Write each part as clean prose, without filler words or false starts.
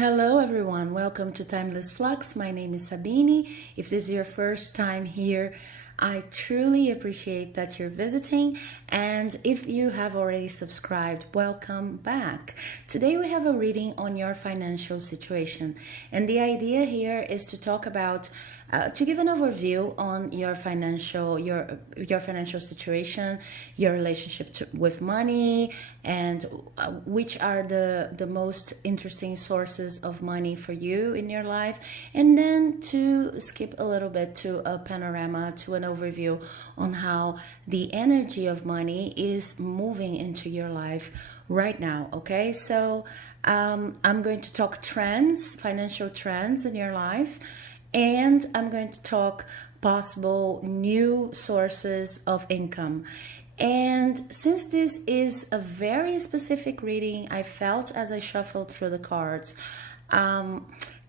Hello everyone, welcome to Timeless Flux. My name is Sabine. If this is your first time here, I truly appreciate that you're visiting, and if you have already subscribed, welcome back. Today we have a reading on your financial situation, and the idea here is to talk about to give an overview on your financial situation, your relationship with money, and which are the most interesting sources of money for you in your life, and then to skip a little bit to a panorama, to an overview on how the energy of money is moving into your life right now. Okay, so I'm going to talk trends, financial trends in your life, and I'm going to talk possible new sources of income. And since this is a very specific reading, I felt as I shuffled through the cards,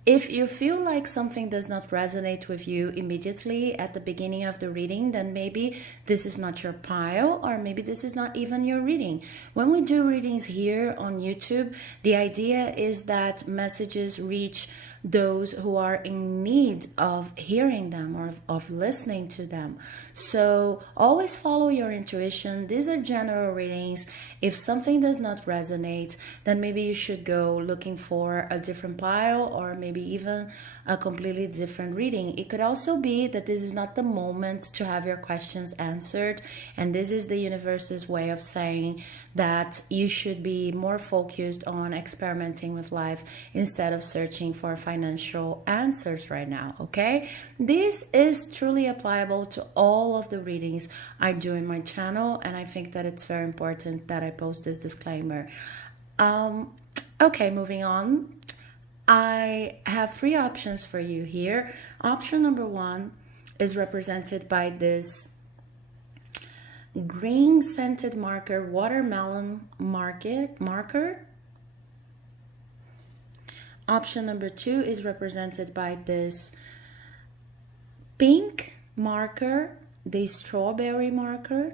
if you feel like something does not resonate with you immediately at the beginning of the reading, then maybe this is not your pile, or maybe this is not even your reading. When we do readings here on YouTube, the idea is that messages reach those who are in need of hearing them or of listening to them. So always follow your intuition. These are general readings. If something does not resonate, then maybe you should go looking for a different pile, or maybe even a completely different reading. It could also be that this is not the moment to have your questions answered, and this is the universe's way of saying that you should be more focused on experimenting with life instead of searching for financial answers right now. Okay, this is truly applicable to all of the readings I do in my channel, and I think that it's very important that I post this disclaimer. Okay, moving on. I have three options for you here. Option number one is represented by this green scented marker, watermelon marker. Option number two is represented by this pink marker, the strawberry marker.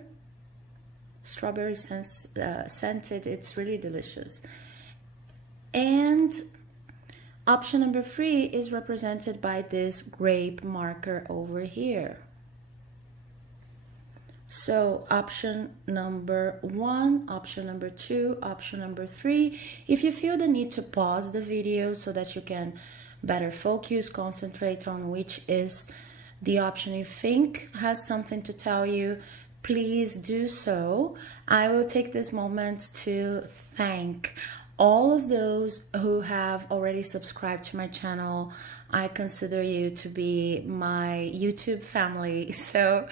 Strawberry scented, it's really delicious. And option number three is represented by this grape marker over here. So option number one, option number two, option number three. If you feel the need to pause the video so that you can better focus, concentrate on which is the option you think has something to tell you, please do so. I will take this moment to thank all of those who have already subscribed to my channel. I consider you to be my YouTube family. So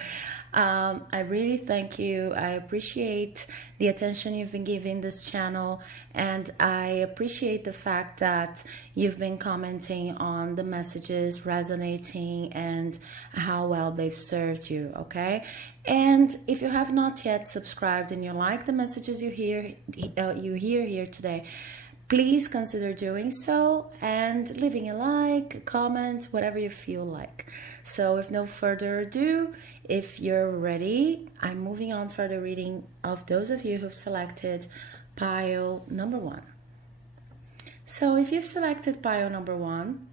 I really thank you. I appreciate the attention you've been giving this channel, and I appreciate the fact that you've been commenting on the messages, resonating, and how well they've served you. Okay, and if you have not yet subscribed and you like the messages you hear here today, please consider doing so and leaving a like, comment, whatever you feel like. So with no further ado, if you're ready, I'm moving on for the reading of those of you who've selected pile number one. So if you've selected pile number one,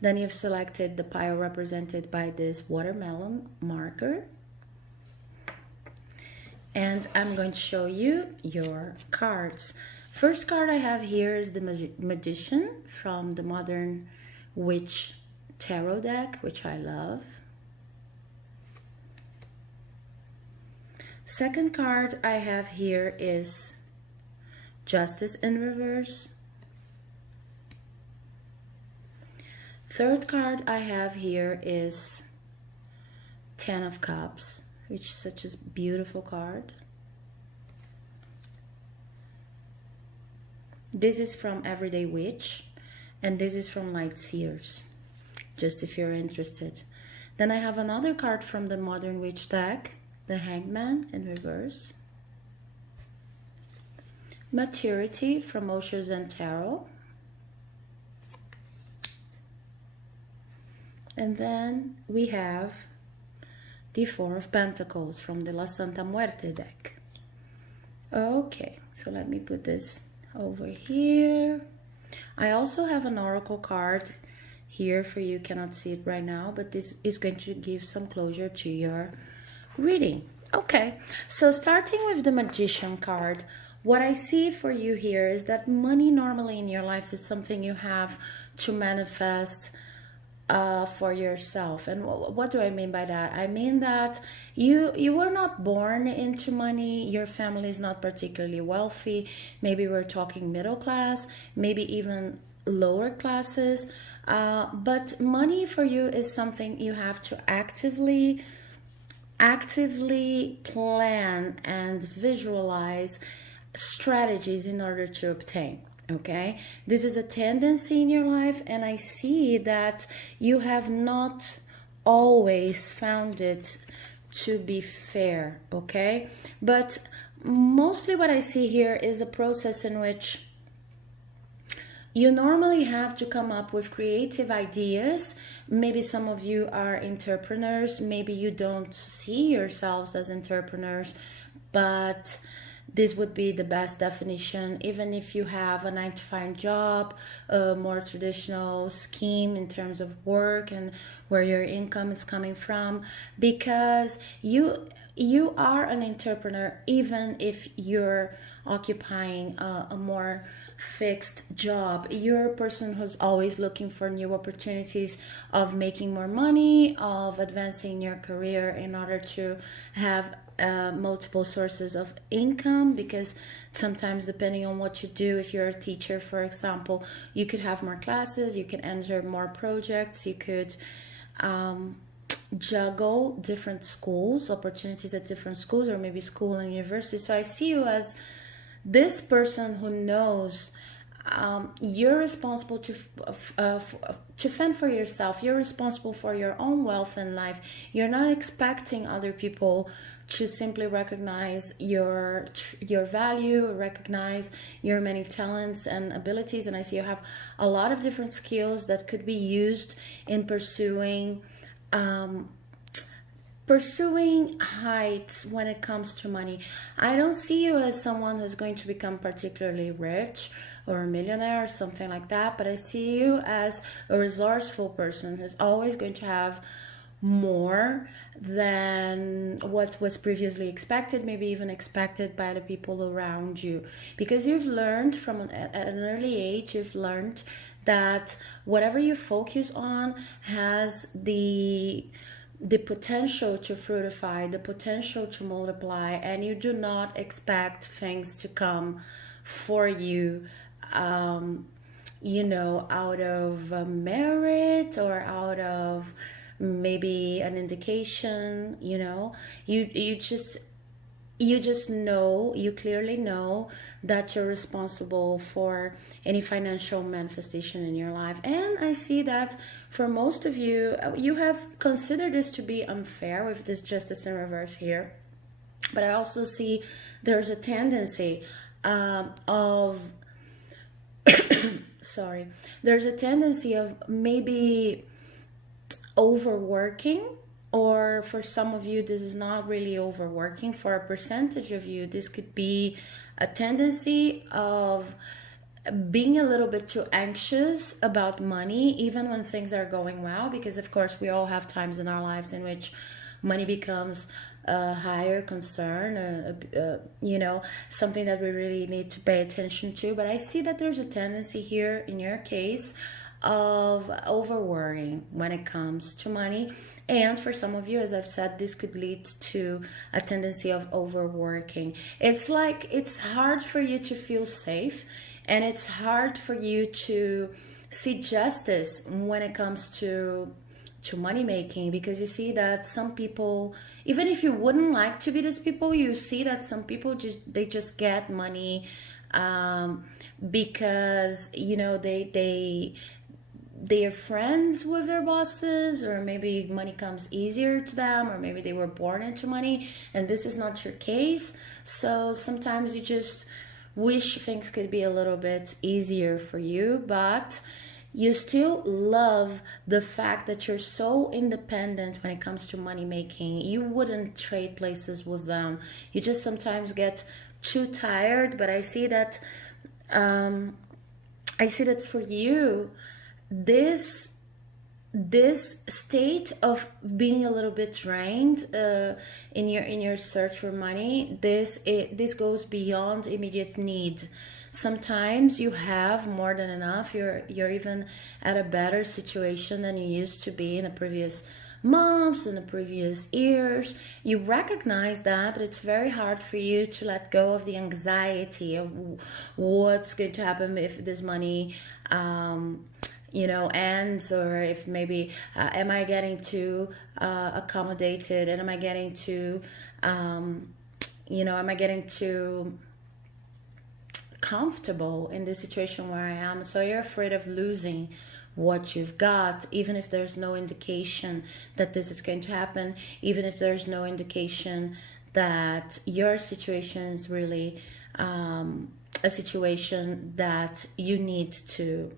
then you've selected the pile represented by this watermelon marker. And I'm going to show you your cards. First card I have here is the Magician from the Modern Witch Tarot deck, which I love. Second card I have here is Justice in reverse. Third card I have here is Ten of Cups, which is such a beautiful card. This is from Everyday Witch, and this is from Light Seers, just if you're interested. Then I have another card from the Modern Witch deck, the Hangman in reverse. Maturity from Osho's and Tarot. And then we have the Four of Pentacles from the La Santa Muerte deck. Okay, so let me put this over here. I also have an oracle card here for you. Cannot see it right now, but this is going to give some closure to your reading. Okay, so starting with the Magician card, what I see for you here is that money normally in your life is something you have to manifest for yourself. And what do I mean by that? I mean that you were not born into money. Your family is not particularly wealthy. Maybe we're talking middle class, maybe even lower classes. But money for you is something you have to actively plan and visualize strategies in order to obtain. Okay, this is a tendency in your life, and I see that you have not always found it to be fair. Okay, but mostly what I see here is a process in which you normally have to come up with creative ideas. Maybe some of you are entrepreneurs. Maybe you don't see yourselves as entrepreneurs, but this would be the best definition. Even if you have a 9-to-5 job, a more traditional scheme in terms of work and where your income is coming from, because you are an entrepreneur, even if you're occupying a more fixed job. You're a person who's always looking for new opportunities of making more money, of advancing your career in order to have multiple sources of income, because sometimes depending on what you do, if you're a teacher, for example, you could have more classes, you could enter more projects, you could juggle different schools, opportunities at different schools, or maybe school and university. So I see you as this person who knows you're responsible to fend for yourself. You're responsible for your own wealth in life. You're not expecting other people to simply recognize your value, recognize your many talents and abilities. And I see you have a lot of different skills that could be used in pursuing heights when it comes to money. I don't see you as someone who's going to become particularly rich or a millionaire or something like that, but I see you as a resourceful person who's always going to have more than what was previously expected, maybe even expected by the people around you, because you've learned at an early age, you've learned that whatever you focus on has the potential to fructify, the potential to multiply, and you do not expect things to come for you, out of merit or out of maybe an indication. You just know, you clearly know that you're responsible for any financial manifestation in your life. And I see that for most of you, you have considered this to be unfair with this justice in reverse here. But I also see there's a tendency there's a tendency of maybe overworking, or for some of you this is not really overworking. For a percentage of you, this could be a tendency of being a little bit too anxious about money, even when things are going well, because of course we all have times in our lives in which money becomes a higher concern, something that we really need to pay attention to. But I see that there's a tendency here in your case of overworrying when it comes to money. And for some of you, as I've said, this could lead to a tendency of overworking. It's like it's hard for you to feel safe, and it's hard for you to see justice when it comes to money making, because you see that some people, even if you wouldn't like to be these people, you see that some people just get money because they are friends with their bosses, or maybe money comes easier to them, or maybe they were born into money and this is not your case. So sometimes you just wish things could be a little bit easier for you, but you still love the fact that you're so independent when it comes to money making. You wouldn't trade places with them. You just sometimes get too tired, but I see that I see that for you, this state of being a little bit drained in your search for money, this goes beyond immediate need. Sometimes you have more than enough. You're even at a better situation than you used to be in the previous months, in the previous years. You recognize that, but it's very hard for you to let go of the anxiety of what's going to happen if this money ends, or if maybe am I getting too accommodated, and am I getting too am I getting too comfortable in the situation where I am? So you're afraid of losing what you've got, even if there's no indication that this is going to happen, even if there's no indication that your situation is really a situation that you need to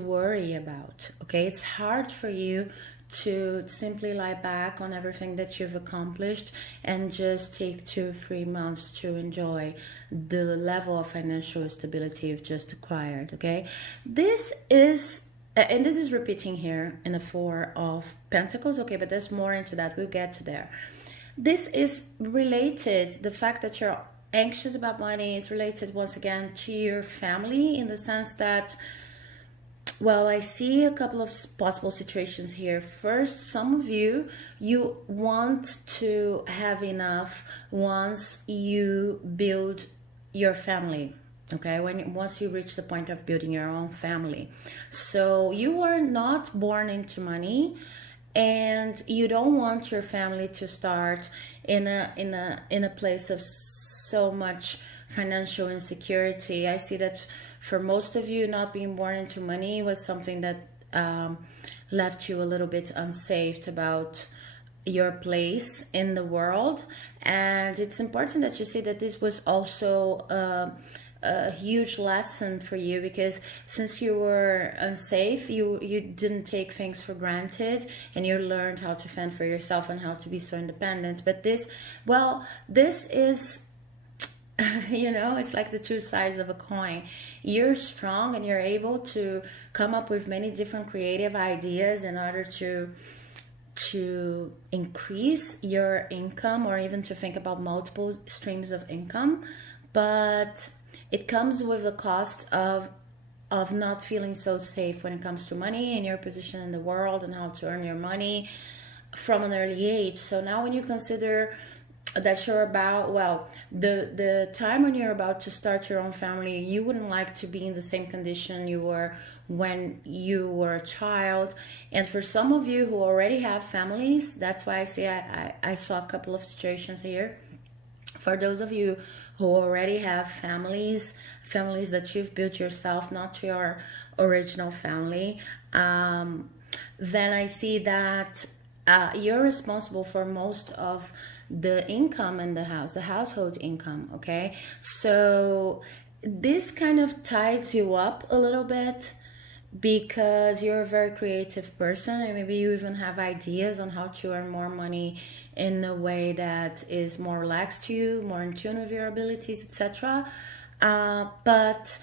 worry about. Okay, it's hard for you to simply lie back on everything that you've accomplished and just take 2-3 months to enjoy the level of financial stability you've just acquired. Okay, this is repeating here in the Four of Pentacles. Okay, but there's more into that. We'll get to there. This is related, the fact that you're anxious about money is related once again to your family, in the sense that, well, I see a couple of possible situations here. First, some of you want to have enough once you build your family. Okay, once you reach the point of building your own family. So you are not born into money, and you don't want your family to start in a place of so much financial insecurity. I see that for most of you, not being born into money was something that left you a little bit unsafe about your place in the world. And it's important that you see that this was also a huge lesson for you, because since you were unsafe, you didn't take things for granted, and you learned how to fend for yourself and how to be so independent. But this is it's like the two sides of a coin. You're strong and you're able to come up with many different creative ideas in order to increase your income, or even to think about multiple streams of income. But it comes with the cost of not feeling so safe when it comes to money and your position in the world and how to earn your money from an early age. So now when you consider that you're about, well, the time when you're about to start your own family, you wouldn't like to be in the same condition you were when you were a child. And for some of you who already have families, that's why I say I saw a couple of situations here. For those of you who already have families that you've built yourself, not your original family, then I see that you're responsible for most of the income in the house, the household income. Okay, so this kind of ties you up a little bit, because you're a very creative person, and maybe you even have ideas on how to earn more money in a way that is more relaxed to you, more in tune with your abilities, etc. But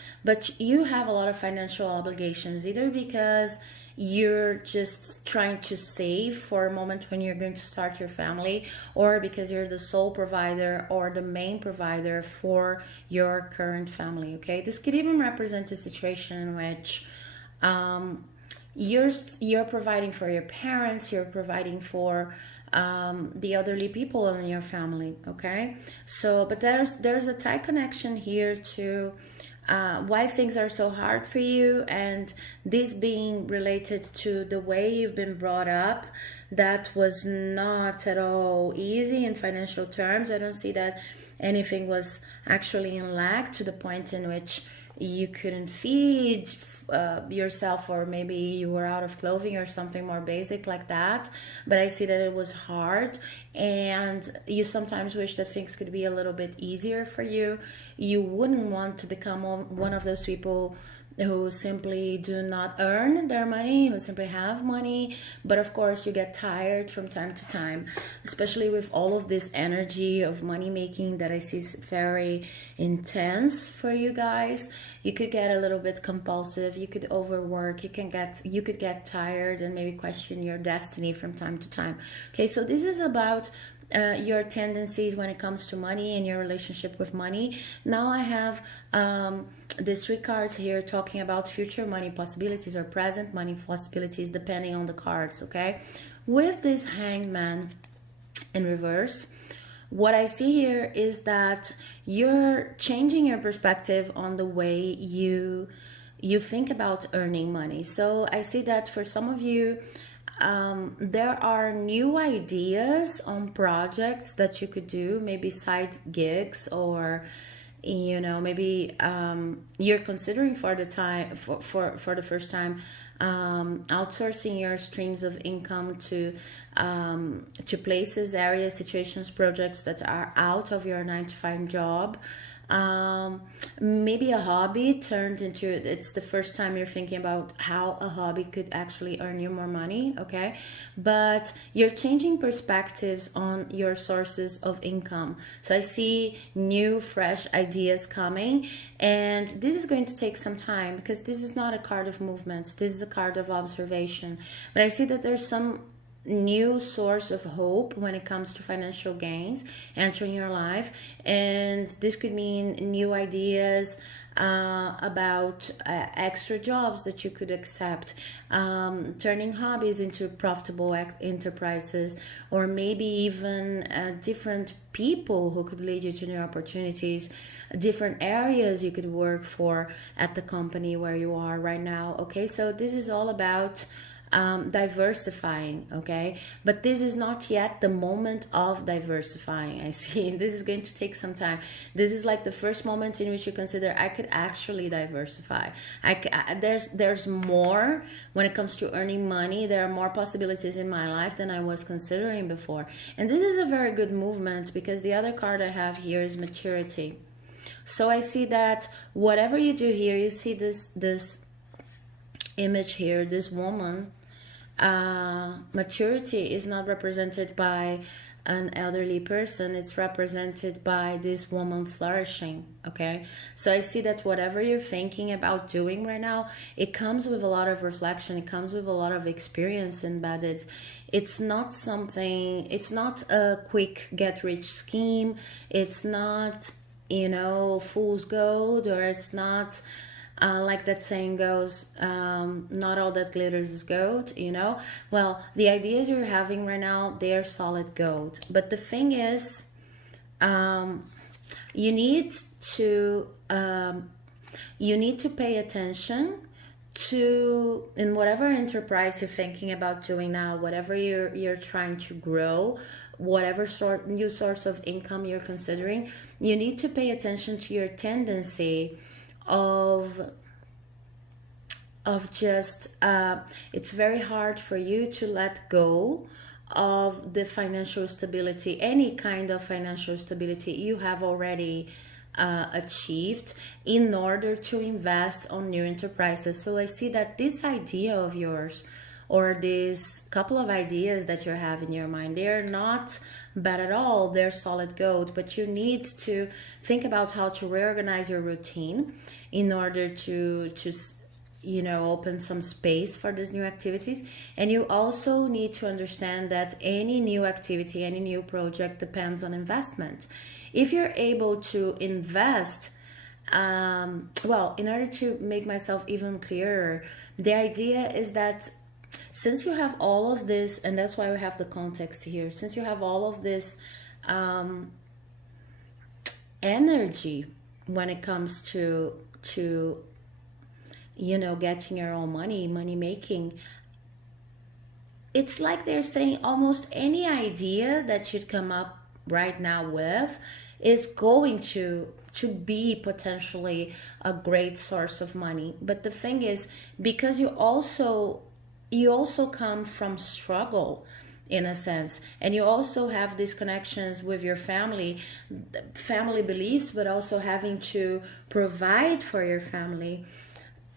you have a lot of financial obligations, either because you're just trying to save for a moment when you're going to start your family, or because you're the sole provider or the main provider for your current family. Okay, this could even represent a situation in which you're providing for your parents, you're providing for the elderly people in your family. Okay, so but there's a tight connection here to why things are so hard for you, and this being related to the way you've been brought up. That was not at all easy in financial terms. I don't see that anything was actually in lack to the point in which you couldn't feed yourself, or maybe you were out of clothing or something more basic like that. But I see that it was hard, and you sometimes wish that things could be a little bit easier for you. You wouldn't want to become one of those people who simply do not earn their money, who simply have money, but of course you get tired from time to time, especially with all of this energy of money making that I see is very intense for you guys. You could get a little bit compulsive, you could overwork, you could get tired and maybe question your destiny from time to time. Okay, so this is about your tendencies when it comes to money and your relationship with money. Now I have these three cards here talking about future money possibilities or present money possibilities depending on the cards, okay? With this Hangman in reverse, what I see here is that you're changing your perspective on the way you think about earning money. So I see that for some of you, there are new ideas on projects that you could do, maybe side gigs, or maybe you're considering for the time for the first time outsourcing your streams of income to places, areas, situations, projects that are out of your 9-to-5 job. Maybe a hobby turned into, it's the first time you're thinking about how a hobby could actually earn you more money, okay? But you're changing perspectives on your sources of income. So I see new, fresh ideas coming, and this is going to take some time because this is not a card of movements. This is a card of observation. But I see that there's some new source of hope when it comes to financial gains entering your life, and this could mean new ideas about extra jobs that you could accept, turning hobbies into profitable enterprises, or maybe even different people who could lead you to new opportunities, different areas you could work for at the company where you are right now. Okay, so this is all about diversifying, okay? But this is not yet the moment of diversifying. I see this is going to take some time. This is like the first moment in which you consider, I could actually diversify. There's more when it comes to earning money. There are more possibilities in my life than I was considering before, and this is a very good movement because the other card I have here is maturity. So I see that whatever you do here, you see this image here, this woman. Maturity is not represented by an elderly person, it's represented by this woman flourishing, okay? So I see that whatever you're thinking about doing right now, it comes with a lot of reflection, it comes with a lot of experience embedded. It's not a quick get rich scheme, it's not fool's gold, or it's not like that saying goes, not all that glitters is gold, Well, the ideas you're having right now, they are solid gold. But the thing is, you need to pay attention to, in whatever enterprise you're thinking about doing now, whatever you're trying to grow, whatever new source of income you're considering, you need to pay attention to your tendency of just it's very hard for you to let go of the financial stability, any kind of financial stability you have already achieved, in order to invest on new enterprises. So I see that this idea of yours, or these couple of ideas that you have in your mind, they're not bad at all, they're solid gold, but you need to think about how to reorganize your routine in order to open some space for these new activities. And you also need to understand that any new activity, any new project depends on investment. If you're able to invest, in order to make myself even clearer, the idea is that since you have all of this, and that's why we have the context here, since you have all of this energy when it comes to getting your own money making, it's like they're saying almost any idea that you'd come up right now with is going to be potentially a great source of money. But the thing is, because you also come from struggle in a sense, and you also have these connections with your family beliefs, but also having to provide for your family,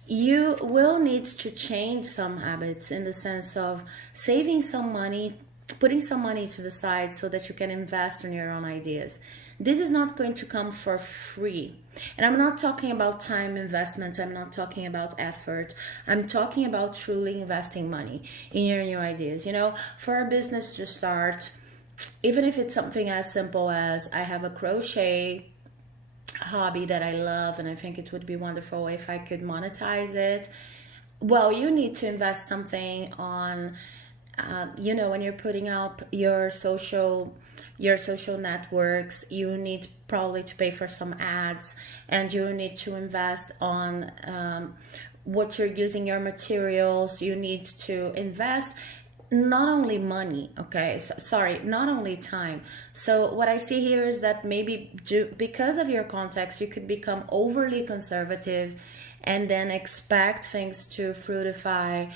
you will need to change some habits in the sense of saving some money, putting some money to the side so that you can invest in your own ideas. This is not going to come for free. And I'm not talking about time investment, I'm not talking about effort. I'm talking about truly investing money in your new ideas. You know, for a business to start, even if it's something as simple as I have a crochet hobby that I love and I think it would be wonderful if I could monetize it. Well, you need to invest something on, you know, when you're putting up your social networks, you need probably to pay for some ads, and you need to invest on what you're using, your materials. You need to invest not only money, okay, sorry, not only time. So what I see here is that maybe because of your context, you could become overly conservative and then expect things to fructify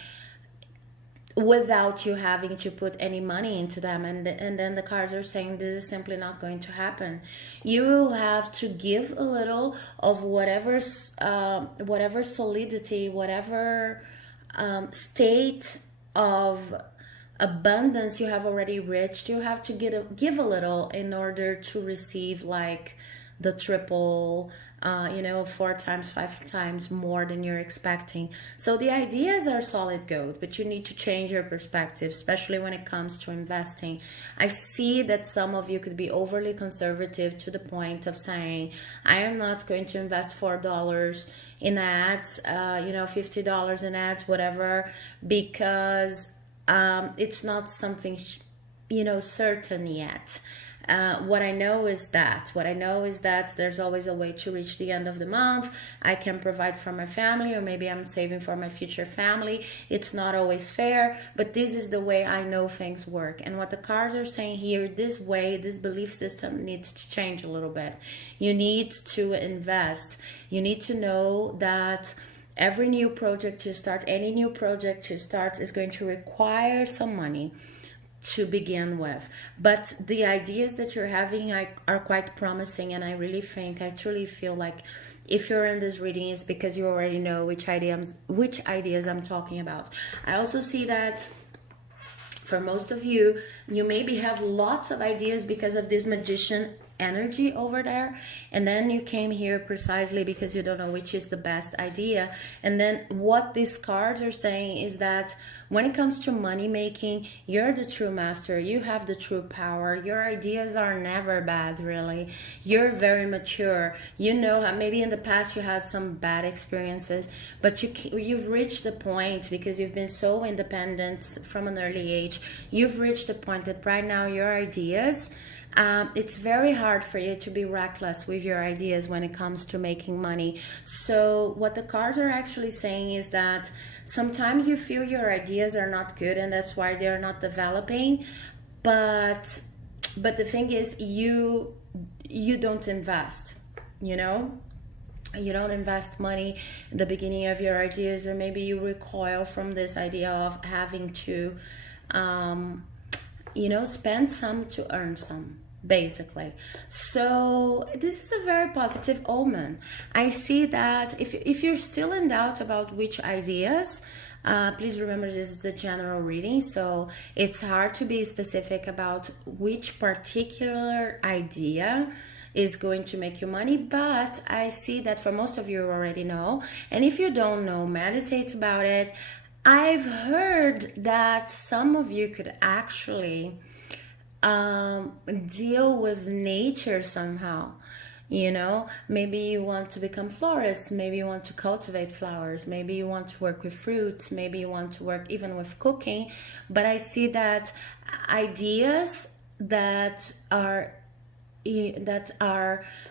without you having to put any money into them, and then the cards are saying this is simply not going to happen. You will have to give a little of whatever solidity, whatever state of abundance you have already reached. You have to give a little in order to receive like the triple, 4 times, 5 times more than you're expecting. So the ideas are solid gold, but you need to change your perspective, especially when it comes to investing. I see that some of you could be overly conservative to the point of saying, I am not going to invest $4 in ads, $50 in ads, whatever, because it's not something certain yet. What I know is that there's always a way to reach the end of the month. I can provide for my family, or maybe I'm saving for my future family. It's not always fair, but this is the way I know things work. And what the cards are saying here, this belief system needs to change a little bit. You need to invest. You need to know that every new project you start, any new project you start, is going to require some money to begin with. But the ideas that you're having are quite promising, and I truly feel like if you're in this reading, it's because you already know which ideas I'm talking about. I also see that for most of you, you maybe have lots of ideas because of this magician energy over there, and then you came here precisely because you don't know which is the best idea. And then what these cards are saying is that when it comes to money making, you're the true master. You have the true power. Your ideas are never bad, really. You're very mature. You know how maybe in the past you had some bad experiences, but you've reached the point, because you've been so independent from an early age. You've reached the point that right now your ideas, it's very hard for you to be reckless with your ideas when it comes to making money. So what the cards are actually saying is that sometimes you feel your ideas are not good, and that's why they're not developing. But the thing is, you don't invest, you don't invest money in the beginning of your ideas, or maybe you recoil from this idea of having to spend some to earn some, basically. So this is a very positive omen. I see that if you're still in doubt about which ideas, please remember this is a general reading, so it's hard to be specific about which particular idea is going to make you money. But I see that for most of you already know, and if you don't know, meditate about it. I've heard that some of you could actually deal with nature somehow. Maybe you want to become florists, maybe you want to cultivate flowers, maybe you want to work with fruits, maybe you want to work even with cooking. But I see that ideas that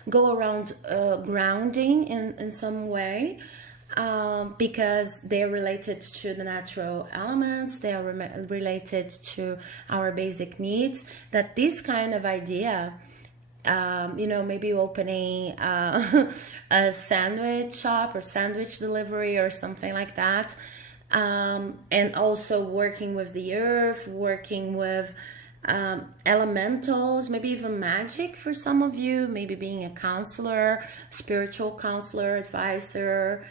go around grounding in some way, because they're related to the natural elements, they are related to our basic needs, that this kind of idea, maybe opening a sandwich shop or sandwich delivery or something like that, and also working with the earth, working with elementals, maybe even magic for some of you, maybe being a counselor, spiritual counselor, advisor,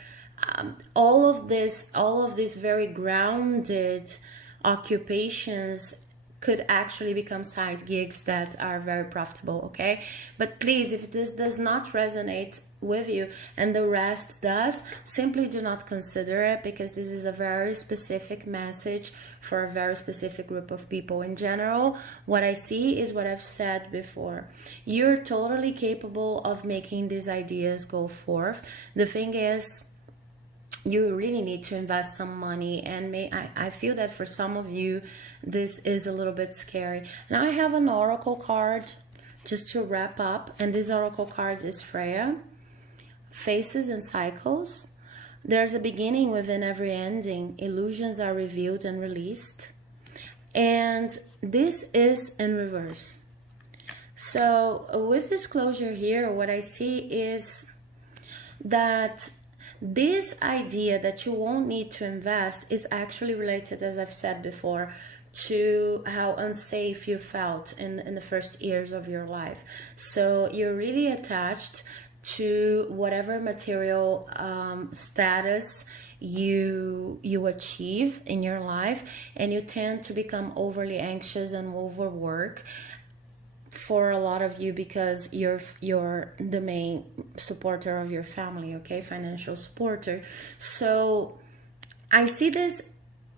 all of these very grounded occupations could actually become side gigs that are very profitable, okay? But please, if this does not resonate with you and the rest does, simply do not consider it, because this is a very specific message for a very specific group of people. In general, what I see is what I've said before. You're totally capable of making these ideas go forth. The thing is, you really need to invest some money, and I feel that for some of you this is a little bit scary. Now I have an oracle card just to wrap up, and this oracle card is Freya, Faces and Cycles. There's a beginning within every ending. Illusions are revealed and released, and this is in reverse. So with this closure here, what I see is that this idea that you won't need to invest is actually related, as I've said before, to how unsafe you felt in the first years of your life. So you're really attached to whatever material status you achieve in your life, and you tend to become overly anxious and overwork for a lot of you, because you're the main supporter of your family, okay, financial supporter. So I see this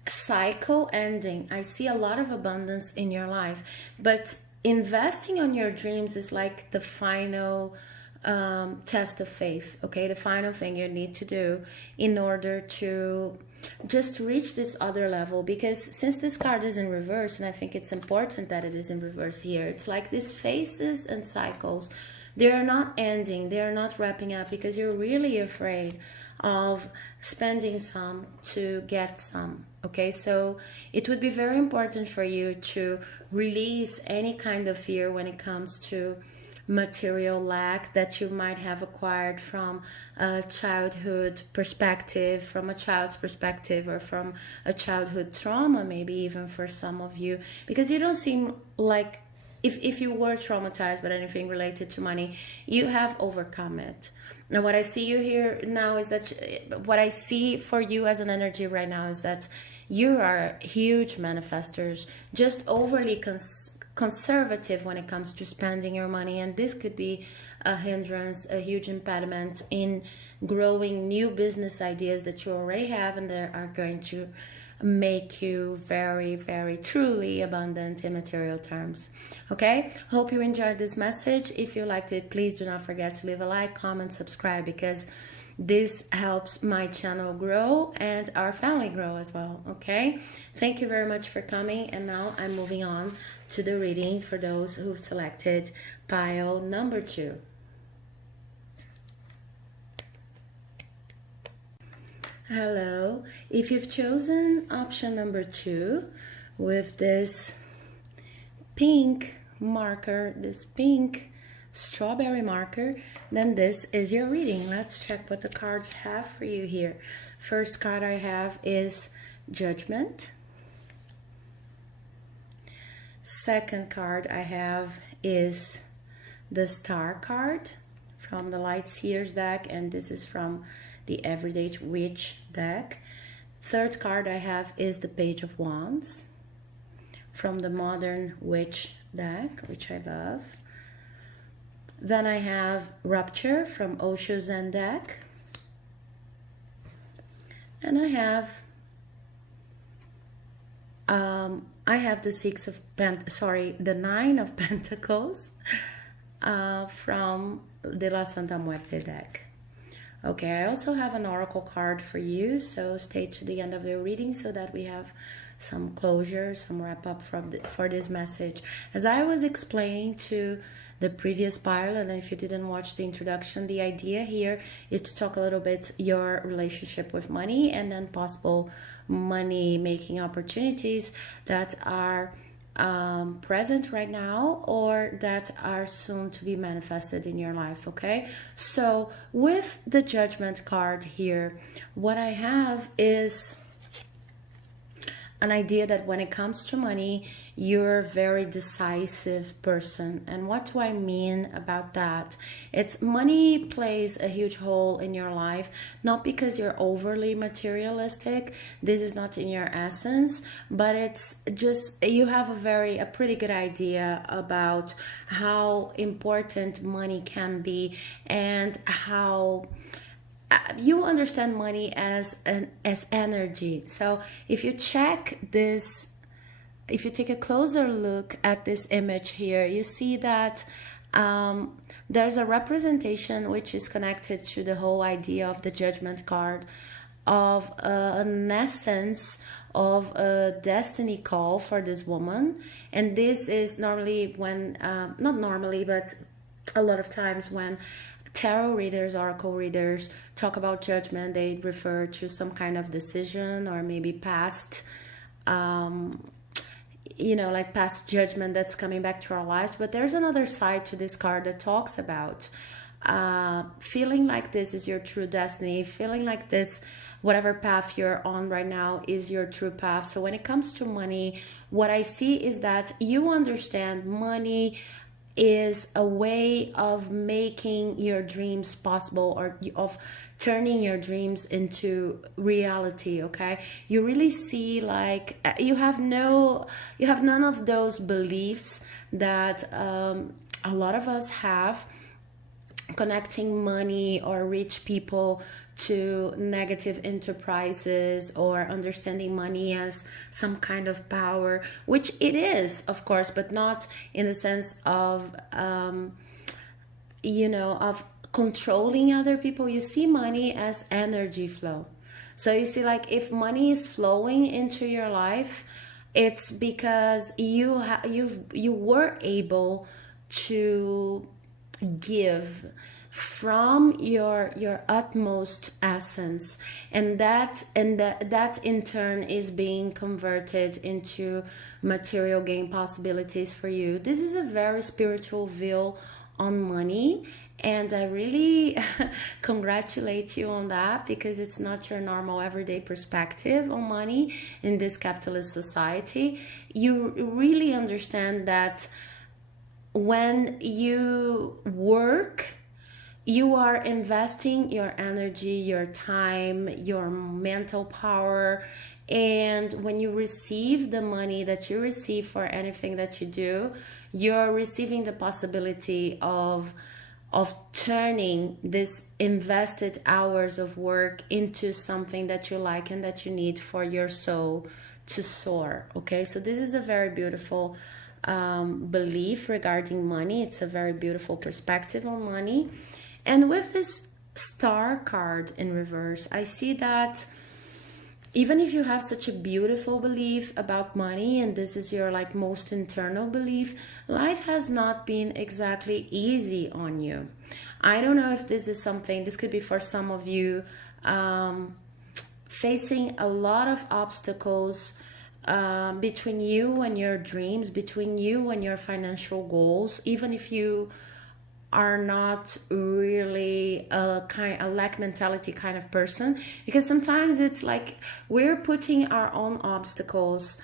cycle ending. I see a lot of abundance in your life, but investing on your dreams is like the final test of faith, okay, the final thing you need to do in order to just reach this other level. Because since this card is in reverse, and I think it's important that it is in reverse here, it's like these phases and cycles, they are not ending, they are not wrapping up, because you're really afraid of spending some to get some, okay? So it would be very important for you to release any kind of fear when it comes to material lack that you might have acquired from a childhood perspective, from a child's perspective, or from a childhood trauma, maybe even for some of you, because you don't seem like, if you were traumatized by anything related to money, you have overcome it. Now what I see you here now is that, what I see for you as an energy right now is that you are huge manifestors, just overly conservative when it comes to spending your money, and this could be a hindrance, a huge impediment in growing new business ideas that you already have, and that are going to make you very, very truly abundant in material terms. Okay, hope you enjoyed this message. If you liked it, please do not forget to leave a like, comment, subscribe, because this helps my channel grow and our family grow as well. Okay, thank you very much for coming, and now I'm moving on to the reading for those who've selected pile number 2. Hello, if you've chosen option number 2 with this pink marker, this pink strawberry marker, then this is your reading. Let's check what the cards have for you here. First card I have is Judgment. Second card I have is the Star card from the Light Seers deck, and this is from the Everyday Witch deck. Third card I have is the Page of Wands from the Modern Witch deck, which I love. Then I have Rupture from Osho Zen deck. And I have the Nine of Pentacles from De La Santa Muerte deck. Okay, I also have an oracle card for you, so stay to the end of the reading so that we have some closure, some wrap up for this message. As I was explaining to the previous pile, and if you didn't watch the introduction, the idea here is to talk a little bit your relationship with money, and then possible money making opportunities that are present right now or that are soon to be manifested in your life. Okay, so with the Judgment card here, what I have is an idea that when it comes to money, you're a very decisive person. And what do I mean about that? It's money plays a huge role in your life, not because you're overly materialistic. This is not in your essence, but it's just you have a pretty good idea about how important money can be, and how you understand money as energy. So if you check this, if you take a closer look at this image here, you see that there's a representation which is connected to the whole idea of the judgment card, of an essence of a destiny call for this woman. And this is normally when not normally, but a lot of times when tarot readers, oracle readers talk about judgment, they refer to some kind of decision or maybe past, like past judgment that's coming back to our lives. But there's another side to this card that talks about feeling like this is your true destiny, feeling like this, whatever path you're on right now, is your true path. So when it comes to money, what I see is that you understand money is a way of making your dreams possible, or of turning your dreams into reality. Okay, you really see, like, you have none of those beliefs that a lot of us have, connecting money or rich people to negative enterprises, or understanding money as some kind of power, which it is, of course, but not in the sense of of controlling other people. You see money as energy flow. So you see, like, if money is flowing into your life, it's because you were able to give from your utmost essence, and that in turn is being converted into material gain possibilities for you. This is a very spiritual view on money, and I really congratulate you on that, because it's not your normal everyday perspective on money in this capitalist society. You really understand that when you work, you are investing your energy, your time, your mental power. And when you receive the money that you receive for anything that you do, you're receiving the possibility of turning this invested hours of work into something that you like and that you need for your soul to soar. Okay, so this is a very beautiful belief regarding money. It's a very beautiful perspective on money. And with this star card in reverse, I see that even if you have such a beautiful belief about money, and this is your most internal belief, life has not been exactly easy on you. I don't know if this is something, this could be for some of you, facing a lot of obstacles between you and your dreams, between you and your financial goals, even if you are not really a lack mentality kind of person, because sometimes it's like we're putting our own obstacles,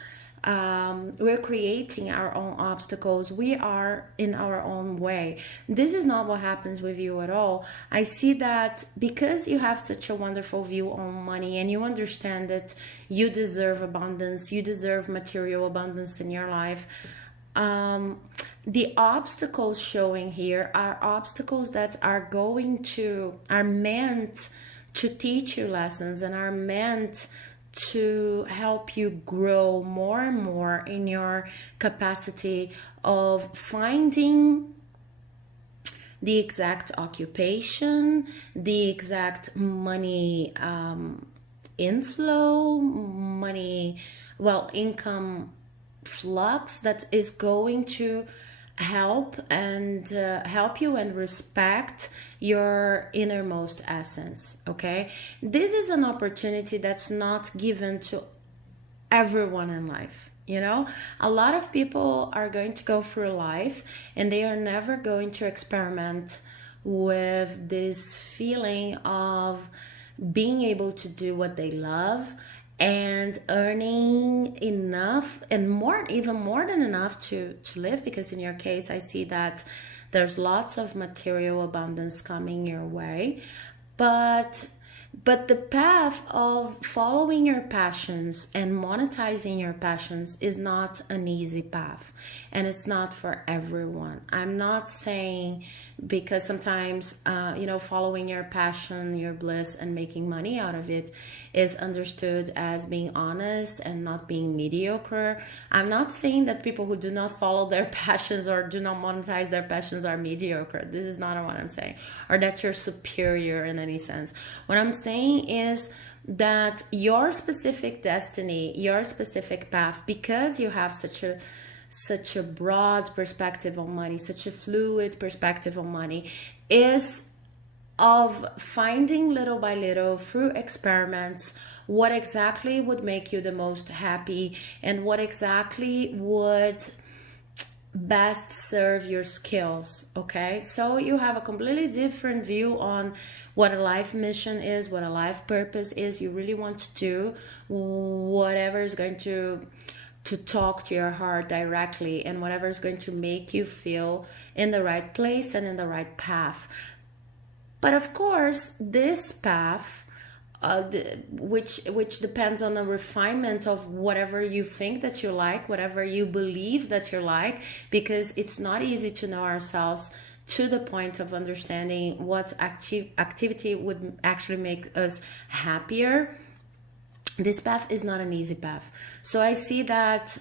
we're creating our own obstacles, we are in our own way. This is not what happens with you at all. I see that because you have such a wonderful view on money, and you understand that you deserve abundance, you deserve material abundance in your life. The obstacles showing here are obstacles that are meant to teach you lessons, and are meant to help you grow more and more in your capacity of finding the exact occupation, the exact money inflow, income flux that is going to help you and respect your innermost essence. Okay, this is an opportunity that's not given to everyone in life. A lot of people are going to go through life and they are never going to experiment with this feeling of being able to do what they love and earning enough and more, even more than enough to live. Because in your case, I see that there's lots of material abundance coming your way, but the path of following your passions and monetizing your passions is not an easy path, and it's not for everyone. I'm not saying, because sometimes following your passion, your bliss, and making money out of it is understood as being honest and not being mediocre. I'm not saying that people who do not follow their passions or do not monetize their passions are mediocre. This is not what I'm saying, or that you're superior in any sense. What I'm saying is that your specific destiny, your specific path, because you have such a broad perspective on money, such a fluid perspective on money, is of finding little by little through experiments what exactly would make you the most happy and what exactly would best serve your skills. Okay, so you have a completely different view on what a life mission is, what a life purpose is. You really want to do whatever is going to talk to your heart directly, and whatever is going to make you feel in the right place and in the right path. But of course, this path, which depends on the refinement of whatever you think that you like, whatever you believe that you like, because it's not easy to know ourselves to the point of understanding what activity would actually make us happier. This path is not an easy path. So I see that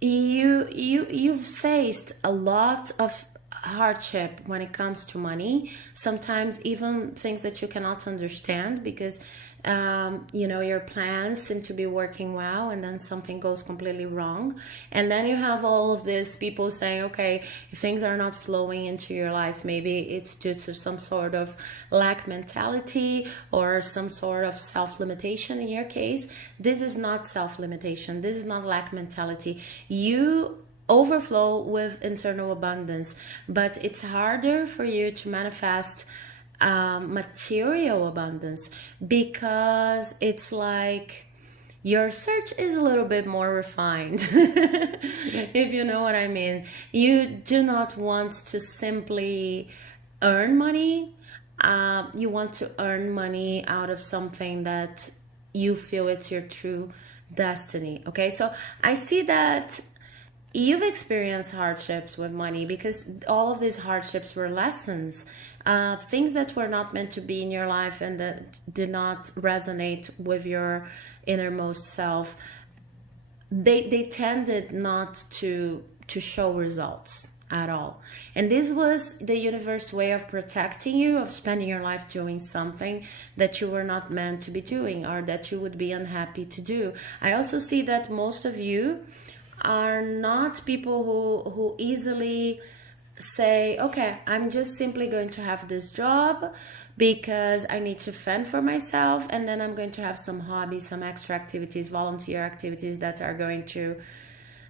you've faced a lot of hardship when it comes to money, sometimes even things that you cannot understand, because your plans seem to be working well and then something goes completely wrong, and then you have all of these people saying, okay, if things are not flowing into your life, maybe it's due to some sort of lack mentality or some sort of self-limitation. In your case, this is not self-limitation, this is not lack mentality. You overflow with internal abundance, but it's harder for you to manifest material abundance, because it's like your search is a little bit more refined. If you know what I mean. You do not want to simply earn money. You want to earn money out of something that you feel it's your true destiny. Okay, so I see that you've experienced hardships with money, because all of these hardships were lessons, things that were not meant to be in your life and that did not resonate with your innermost self. They tended not to show results at all. And this was the universe's way of protecting you, of spending your life doing something that you were not meant to be doing, or that you would be unhappy to do. I also see that most of you are not people who easily say, okay, I'm just simply going to have this job because I need to fend for myself, and then I'm going to have some hobbies, some extra activities, volunteer activities that are going to,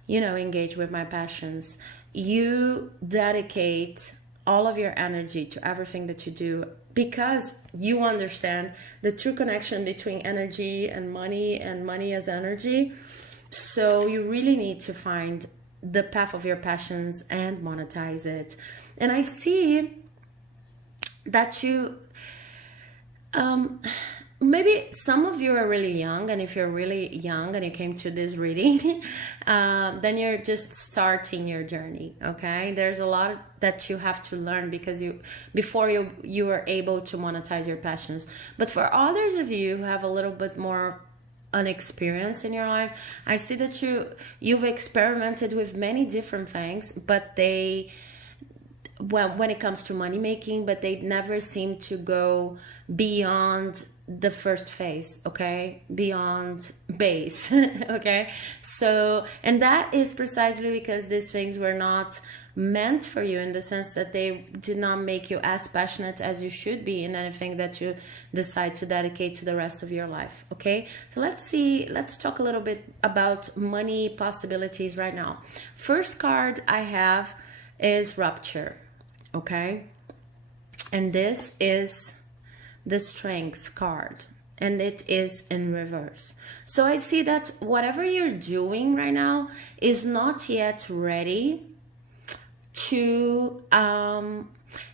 engage with my passions. You dedicate all of your energy to everything that you do, because you understand the true connection between energy and money as energy. So you really need to find the path of your passions and monetize it. And I see that you, maybe some of you are really young, and if you're really young and you came to this reading, then you're just starting your journey. Okay, there's a lot that you have to learn before you are able to monetize your passions. But for others of you who have a little bit more an experience in your life, I see that you've experimented with many different things, but when it comes to money making, but they never seem to go beyond the first phase, okay, beyond base. Okay, so, and that is precisely because these things were not meant for you, in the sense that they did not make you as passionate as you should be in anything that you decide to dedicate to the rest of your life. Okay, so let's talk a little bit about money possibilities right now. First card I have is rupture. Okay, and this is the strength card. and it is in reverse. So I see that whatever you're doing right now is not yet ready to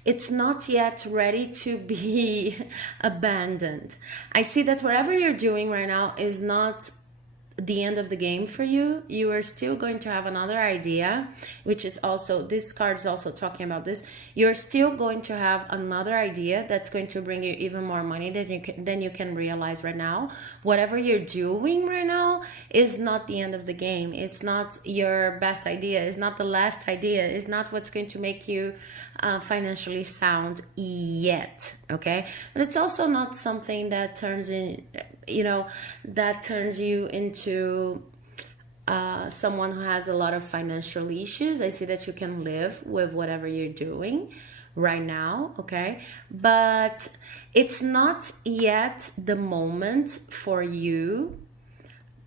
it's not yet ready to be abandoned. I see that whatever you're doing right now is not the end of the game for you. You are still going to have another idea, which is also, this card is also talking about this. You're still going to have another idea that's going to bring you even more money than you can realize right now. Whatever you're doing right now is not the end of the game. It's not your best idea. It's not the last idea. It's not what's going to make you financially sound yet, okay? But it's also not something that turns in, that turns you into someone who has a lot of financial issues. I see that you can live with whatever you're doing right now, okay? But it's not yet the moment for you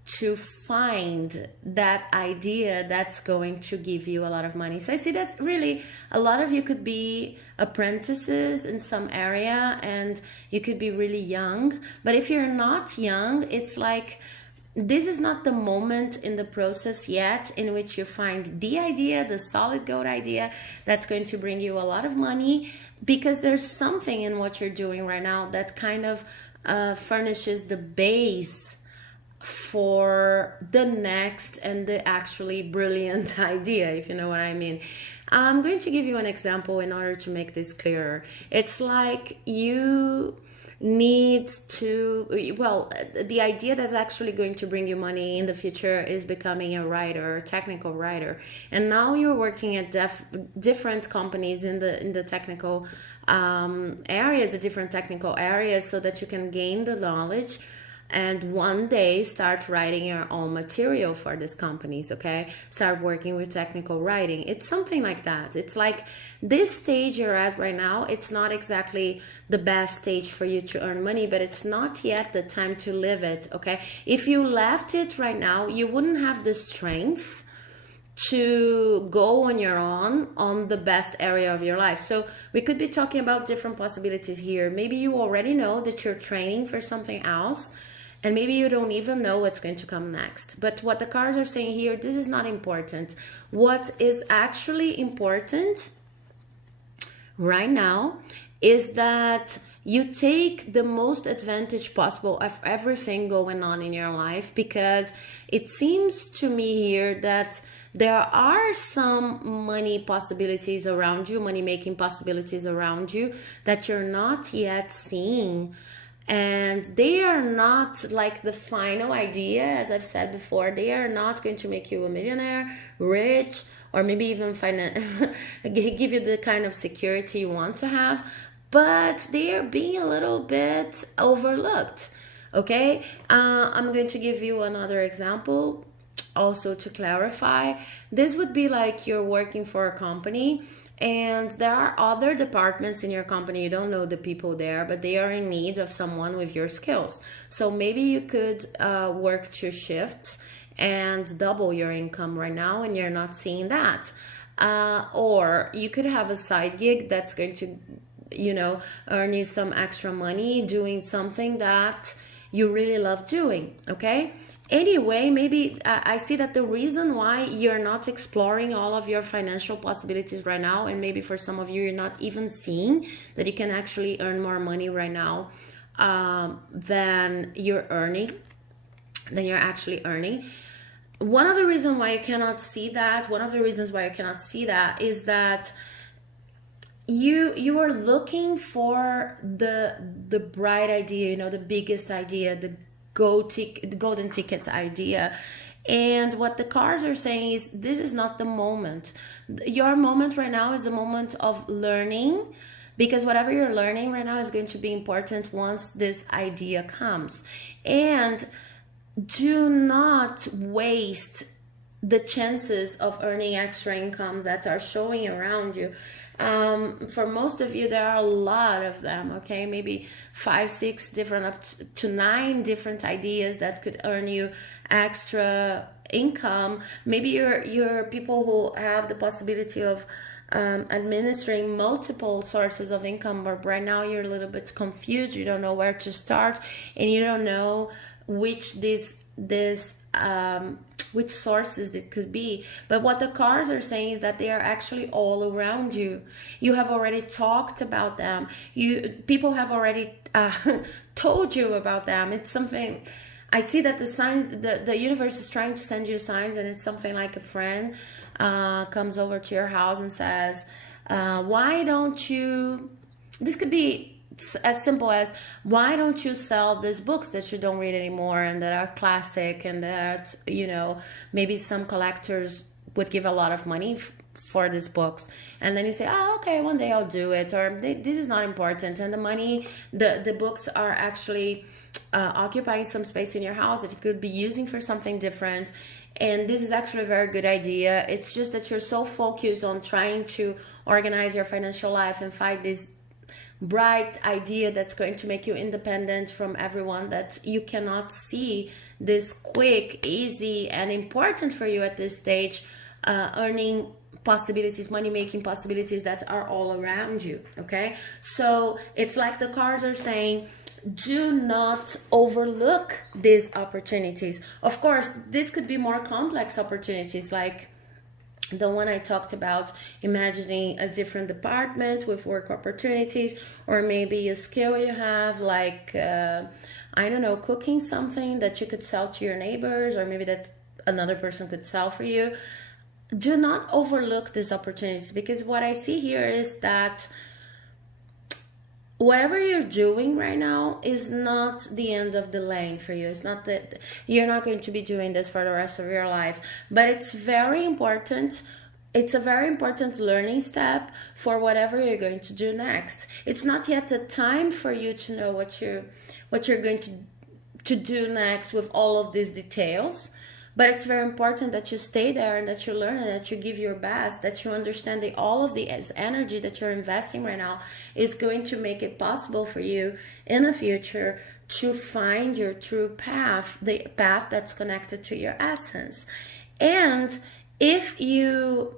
to find that idea that's going to give you a lot of money. So I see that's really, a lot of you could be apprentices in some area and you could be really young. But if you're not young, it's like, this is not the moment in the process yet in which you find the idea, the solid gold idea that's going to bring you a lot of money, because there's something in what you're doing right now that kind of furnishes the base for the next and the actually brilliant idea, if you know what I mean. I'm going to give you an example in order to make this clearer. It's like you need to, well, the idea that's actually going to bring you money in the future is becoming a writer, a technical writer, and now you're working at different companies in the technical areas, the different technical areas, so that you can gain the knowledge and one day start writing your own material for these companies, okay? Start working with technical writing. It's something like that. It's like this stage you're at right now, it's not exactly the best stage for you to earn money, but it's not yet the time to live it, okay? If you left it right now, you wouldn't have the strength to go on your own on the best area of your life. So we could be talking about different possibilities here. Maybe you already know that you're training for something else, and maybe you don't even know what's going to come next. But what the cards are saying here, this is not important. What is actually important right now is that you take the most advantage possible of everything going on in your life, because it seems to me here that there are some money possibilities around you, money making possibilities around you that you're not yet seeing. And they are not like the final idea, as I've said before. They are not going to make you a millionaire, rich, or maybe even give you the kind of security you want to have. But they are being a little bit overlooked, okay? I'm going to give you another example also to clarify. This would be like you're working for a company, and there are other departments in your company. You don't know the people there, but they are in need of someone with your skills. So maybe you could work 2 shifts and double your income right now, and you're not seeing that. Or you could have a side gig that's going to, earn you some extra money doing something that you really love doing, okay? Anyway, maybe I see that the reason why you're not exploring all of your financial possibilities right now, and maybe for some of you, you're not even seeing that you can actually earn more money right now than you're actually earning. One of the reasons why you cannot see that, is that you are looking for the bright idea, the biggest idea, the golden ticket idea. And what the cards are saying is, this is not the moment. Your moment right now is a moment of learning, because whatever you're learning right now is going to be important once this idea comes. And do not waste the chances of earning extra incomes that are showing around you. For most of you, there are a lot of them, okay? Maybe 5, 6 different, up to 9 different ideas that could earn you extra income. Maybe you're people who have the possibility of administering multiple sources of income, but right now you're a little bit confused. You don't know where to start, and you don't know which which sources this could be. But what the cards are saying is that they are actually all around you. You have already talked about them. People have already told you about them. It's something. I see that the signs, the universe is trying to send you signs, and it's something like a friend comes over to your house and says, why don't you, this could be as simple as, why don't you sell these books that you don't read anymore and that are classic and that, you know, maybe some collectors would give a lot of money for these books, and then you say, oh, okay, one day I'll do it, or this is not important, and the money, the books are actually occupying some space in your house that you could be using for something different. And this is actually a very good idea. It's just that you're so focused on trying to organize your financial life and find this bright idea that's going to make you independent from everyone, that you cannot see this quick, easy, and important for you at this stage earning possibilities, money-making possibilities that are all around you. Okay, so it's like the cards are saying, do not overlook these opportunities. Of course, this could be more complex opportunities, like the one I talked about, imagining a different department with work opportunities, or maybe a skill you have, like, I don't know, cooking something that you could sell to your neighbors, or maybe that another person could sell for you. Do not overlook these opportunities, because what I see here is that whatever you're doing right now is not the end of the lane for you. It's not that you're not going to be doing this for the rest of your life, but it's very important. It's a very important learning step for whatever you're going to do next. It's not yet the time for you to know what you're going to do next with all of these details. But it's very important that you stay there and that you learn and that you give your best, that you understand that all of the energy that you're investing right now is going to make it possible for you in the future to find your true path, the path that's connected to your essence. And if you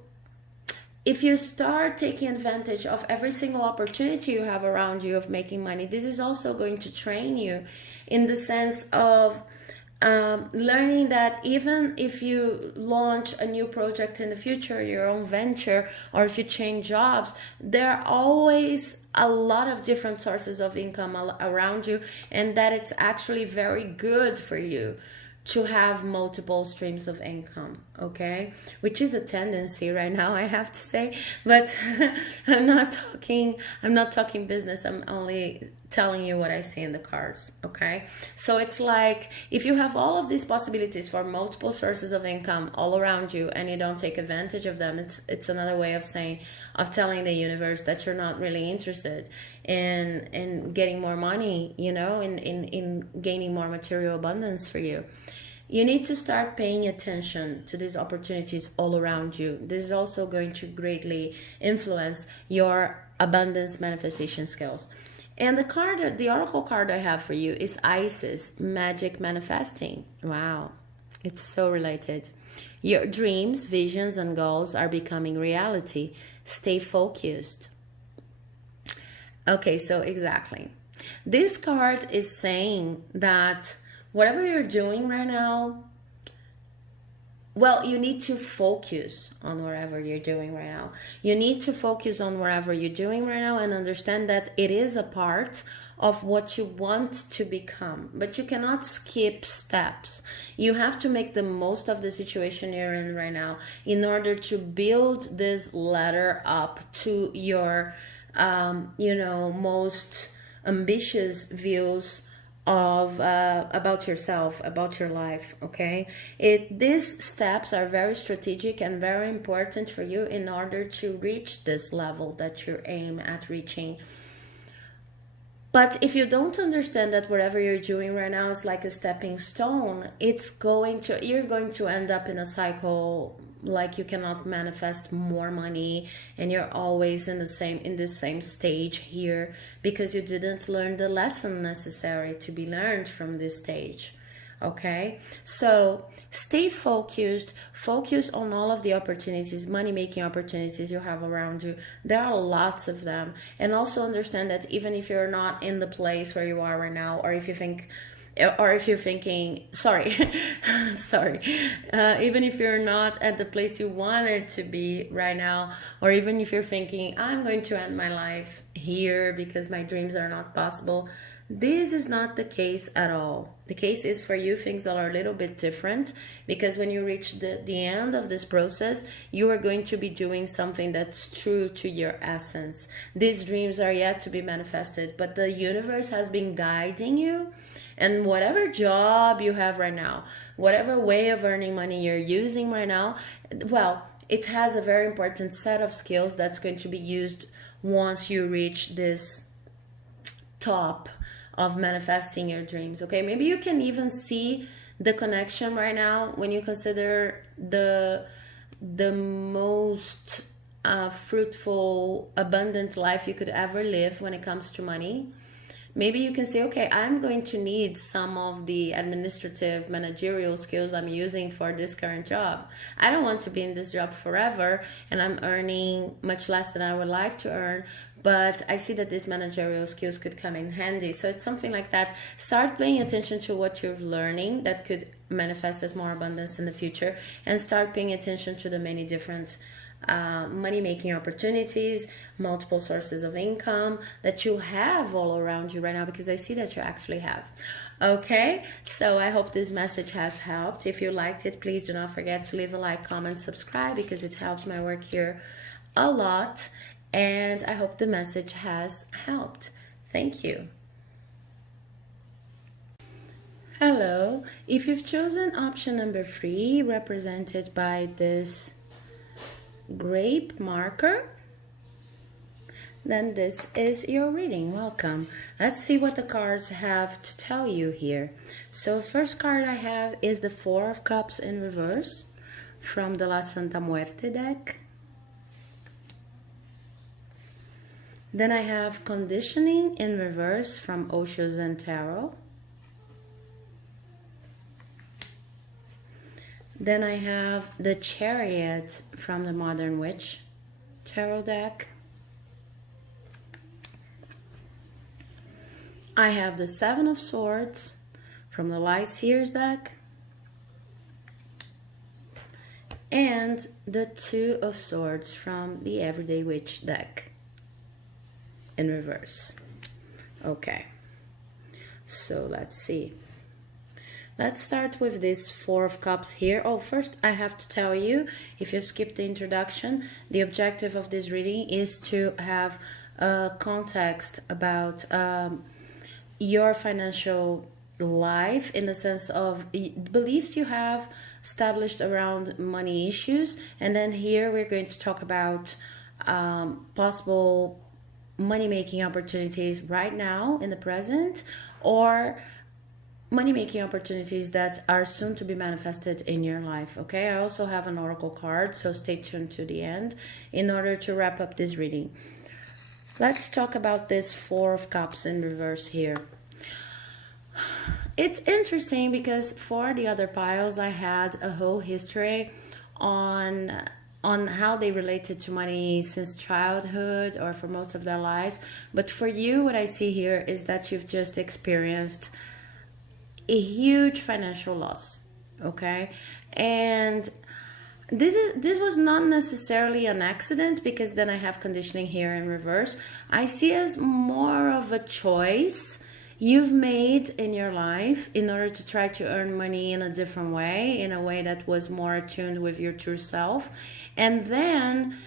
start taking advantage of every single opportunity you have around you of making money, this is also going to train you in the sense of learning that even if you launch a new project in the future, your own venture, or if you change jobs, there are always a lot of different sources of income around you, and that it's actually very good for you to have multiple streams of income, okay? Which is a tendency right now, I have to say, but I'm not talking business. I'm only telling you what I see in the cards, okay? So it's like, if you have all of these possibilities for multiple sources of income all around you and you don't take advantage of them, it's another way of telling the universe that you're not really interested in getting more money, you know, in gaining more material abundance for you. You need to start paying attention to these opportunities all around you. This is also going to greatly influence your abundance manifestation skills. And the oracle card I have for you is Isis, Magic Manifesting. Wow, it's so related. Your dreams, visions, and goals are becoming reality. Stay focused. Okay, so exactly. This card is saying that whatever you're doing right now, well, you need to focus on whatever you're doing right now. You need to focus on whatever you're doing right now and understand that it is a part of what you want to become. But you cannot skip steps. You have to make the most of the situation you're in right now in order to build this ladder up to your, most ambitious views of about yourself, about your life, okay? These steps are very strategic and very important for you in order to reach this level that you aim at reaching. But if you don't understand that whatever you're doing right now is like a stepping stone, you're going to end up in a cycle, like you cannot manifest more money and you're always in the same stage here because you didn't learn the lesson necessary to be learned from this stage. Okay, so stay focused, focus on all of the opportunities, money making opportunities you have around you. There are lots of them. And also understand that even if you're not in the place where you are right now, or if you think, or if you're thinking, sorry, sorry, even if you're not at the place you wanted to be right now, or even if you're thinking, I'm going to end my life here because my dreams are not possible, this is not the case at all. The case is for you things that are a little bit different, because when you reach the end of this process, you are going to be doing something that's true to your essence. These dreams are yet to be manifested, but the universe has been guiding you. And whatever job you have right now, whatever way of earning money you're using right now, well, it has a very important set of skills that's going to be used once you reach this top of manifesting your dreams. Okay, maybe you can even see the connection right now when you consider the most fruitful, abundant life you could ever live when it comes to money. Maybe you can say, okay, I'm going to need some of the administrative, managerial skills I'm using for this current job. I don't want to be in this job forever, and I'm earning much less than I would like to earn, but I see that these managerial skills could come in handy. So it's something like that. Start paying attention to what you're learning that could manifest as more abundance in the future, and start paying attention to the many different money-making opportunities, multiple sources of income that you have all around you right now, because I see that you actually have. Okay, so I hope this message has helped. If you liked it, please do not forget to leave a like, comment, subscribe, because it helps my work here a lot. And I hope the message has helped. Thank you. Hello, if you've chosen option number 3, represented by this Grape marker, then this is your reading. Welcome. Let's see what the cards have to tell you here. So first card I have is the 4 of Cups in reverse from the La Santa Muerte deck. Then I have Conditioning in reverse from Osho Zen Tarot. Then I have the Chariot from the Modern Witch Tarot deck. I have the 7 of Swords from the Light Seers deck. And the 2 of Swords from the Everyday Witch deck in reverse. Okay, so let's see. Let's start with this 4 of Cups here. Oh, first I have to tell you, if you skipped the introduction, the objective of this reading is to have a context about your financial life, in the sense of beliefs you have established around money issues. And then here we're going to talk about possible money-making opportunities right now in the present, or money-making opportunities that are soon to be manifested in your life. Okay, I also have an oracle card, so stay tuned to the end in order to wrap up this reading. Let's talk about this 4 of Cups in reverse here. It's interesting because for the other piles I had a whole history on how they related to money since childhood or for most of their lives. But for you, what I see here is that you've just experienced a huge financial loss, okay? And this was not necessarily an accident, because then I have conditioning here in reverse. I see as more of a choice you've made in your life in order to try to earn money in a different way, in a way that was more attuned with your true self. And then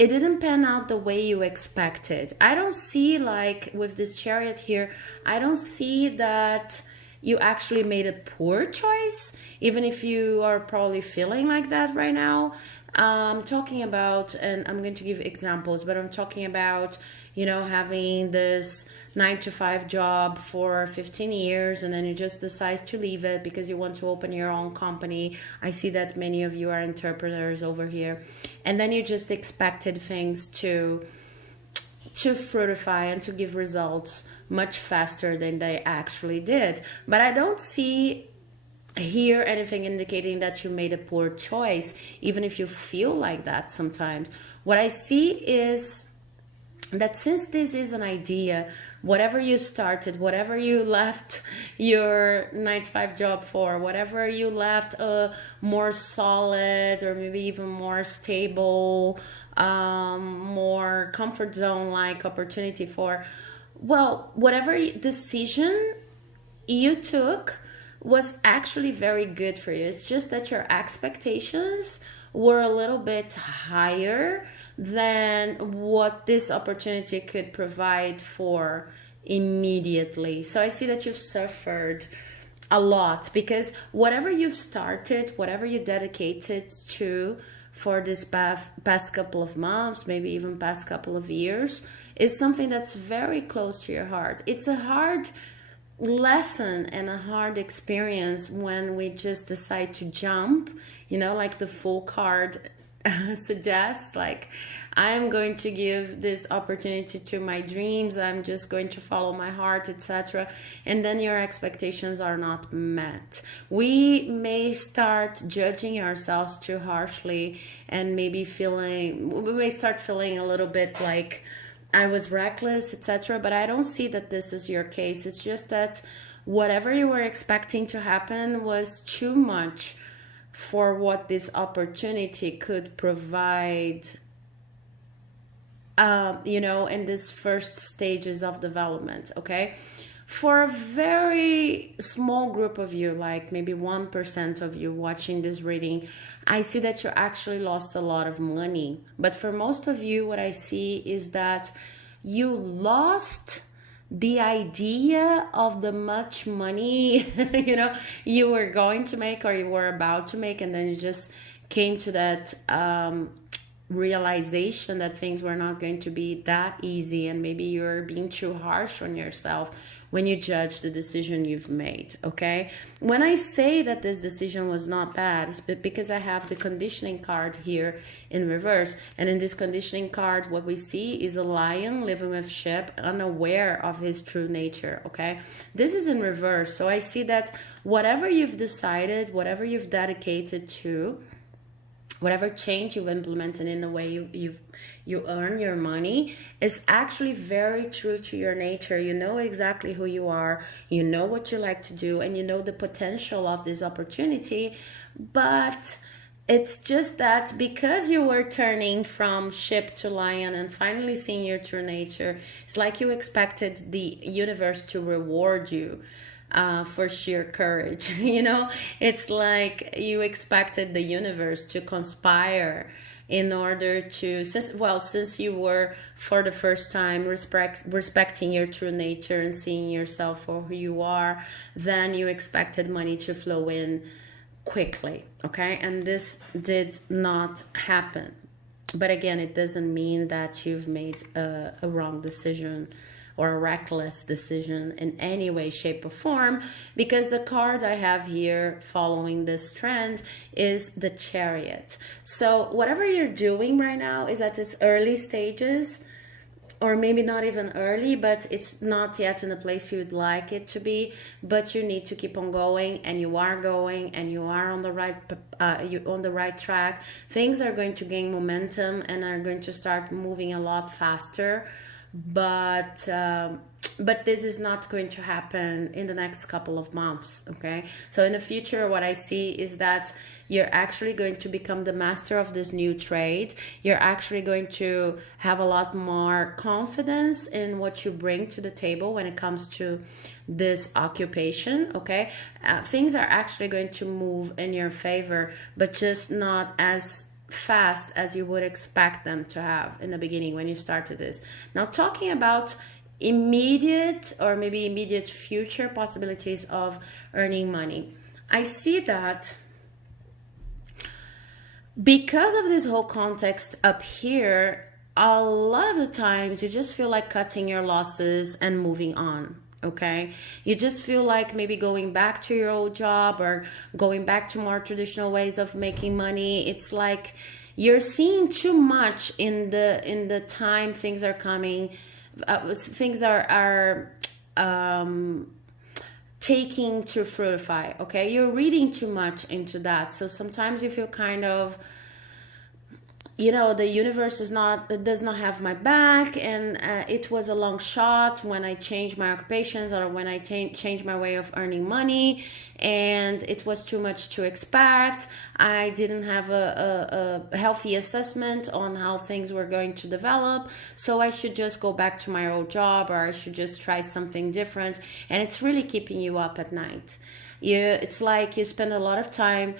it didn't pan out the way you expected. I don't see, like with this Chariot here, I don't see that you actually made a poor choice, even if you are probably feeling like that right now. I'm talking about, and I'm going to give examples, but I'm talking about, you know, having this 9-to-5 job for 15 years and then you just decide to leave it because you want to open your own company. I see that many of you are entrepreneurs over here. And then you just expected things to fructify and to give results much faster than they actually did. But I don't see hear anything indicating that you made a poor choice, even if you feel like that sometimes. What I see is that since this is an idea, whatever you started, whatever you left your 9 to 5 job for, whatever you left a more solid or maybe even more stable, more comfort zone like opportunity for, well, whatever decision you took was actually very good for you. It's just that your expectations were a little bit higher than what this opportunity could provide for immediately. So I see that you've suffered a lot because whatever you've started, whatever you dedicated to for this past couple of months, maybe even past couple of years, is something that's very close to your heart. It's a hard lesson and a hard experience when we just decide to jump, like the full card suggests, like, I'm going to give this opportunity to my dreams, I'm just going to follow my heart, etc. And then your expectations are not met. We may start judging ourselves too harshly and maybe we may start feeling a little bit like I was reckless, etc. But I don't see that this is your case. It's just that whatever you were expecting to happen was too much for what this opportunity could provide, in these first stages of development, okay? For a very small group of you, like maybe 1% of you watching this reading, I see that you actually lost a lot of money. But for most of you, what I see is that you lost the idea of the much money, you were going to make or you were about to make, and then you just came to that realization that things were not going to be that easy, and maybe you're being too harsh on yourself when you judge the decision you've made, okay? When I say that this decision was not bad, it's because I have the conditioning card here in reverse. And in this conditioning card, what we see is a lion living with sheep, unaware of his true nature, okay? This is in reverse. So I see that whatever you've decided, whatever you've dedicated to, whatever change you've implemented in the way you earn your money is actually very true to your nature. You know exactly who you are, you know what you like to do, and you know the potential of this opportunity. But it's just that because you were turning from sheep to lion and finally seeing your true nature, it's like you expected the universe to reward you for sheer courage. It's like you expected the universe to conspire in order to, since you were for the first time respecting your true nature and seeing yourself for who you are, then you expected money to flow in quickly, okay? And this did not happen. But again, it doesn't mean that you've made a wrong decision or a reckless decision in any way, shape, or form, because the card I have here following this trend is the Chariot. So whatever you're doing right now is at its early stages, or maybe not even early, but it's not yet in the place you'd like it to be, but you need to keep on going, and you are going, and you are on the right track. Things are going to gain momentum and are going to start moving a lot faster. But this is not going to happen in the next couple of months, okay? So in the future, what I see is that you're actually going to become the master of this new trade. You're actually going to have a lot more confidence in what you bring to the table when it comes to this occupation, okay? Things are actually going to move in your favor, but just not as fast as you would expect them to have in the beginning when you started this. Now, talking about immediate or maybe immediate future possibilities of earning money, I see that because of this whole context up here, a lot of the times you just feel like cutting your losses and moving on. Okay, you just feel like maybe going back to your old job or going back to more traditional ways of making money. It's like you're seeing too much in the time things are coming. Things are taking to fruitify. Okay, you're reading too much into that, so sometimes you feel kind of, the universe does not have my back, and it was a long shot when I changed my occupations, or when I changed my way of earning money, and it was too much to expect. I didn't have a healthy assessment on how things were going to develop, so I should just go back to my old job, or I should just try something different. And it's really keeping you up at night. It's like you spend a lot of time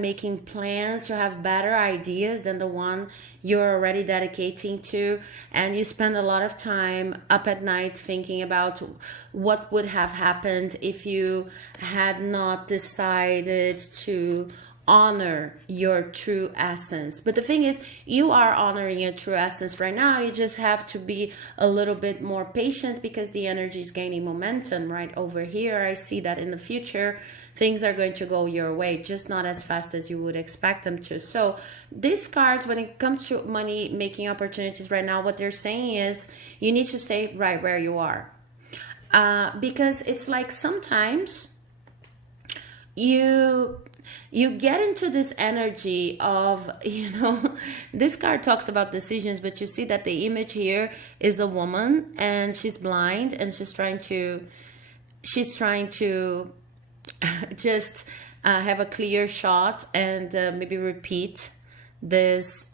making plans to have better ideas than the one you're already dedicating to, and you spend a lot of time up at night thinking about what would have happened if you had not decided to honor your true essence. But the thing is, you are honoring your true essence right now. You just have to be a little bit more patient, because the energy is gaining momentum right over here. I see that in the future things are going to go your way, just not as fast as you would expect them to. So these cards, when it comes to money making opportunities right now, what they're saying is you need to stay right where you are, because it's like sometimes you get into this energy of, this card talks about decisions, but you see that the image here is a woman, and she's blind, and she's trying to just have a clear shot, and maybe repeat this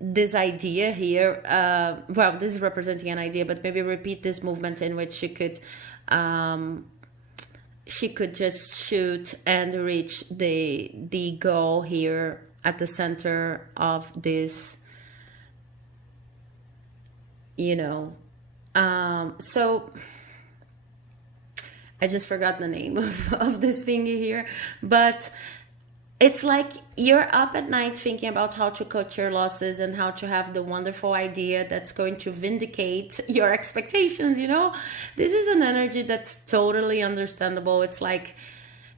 this idea here. Well, this is representing an idea, but maybe repeat this movement in which she could just shoot and reach the goal here at the center of this, so I just forgot the name of this thingy here, but it's like you're up at night thinking about how to cut your losses and how to have the wonderful idea that's going to vindicate your expectations. This is an energy that's totally understandable. It's like,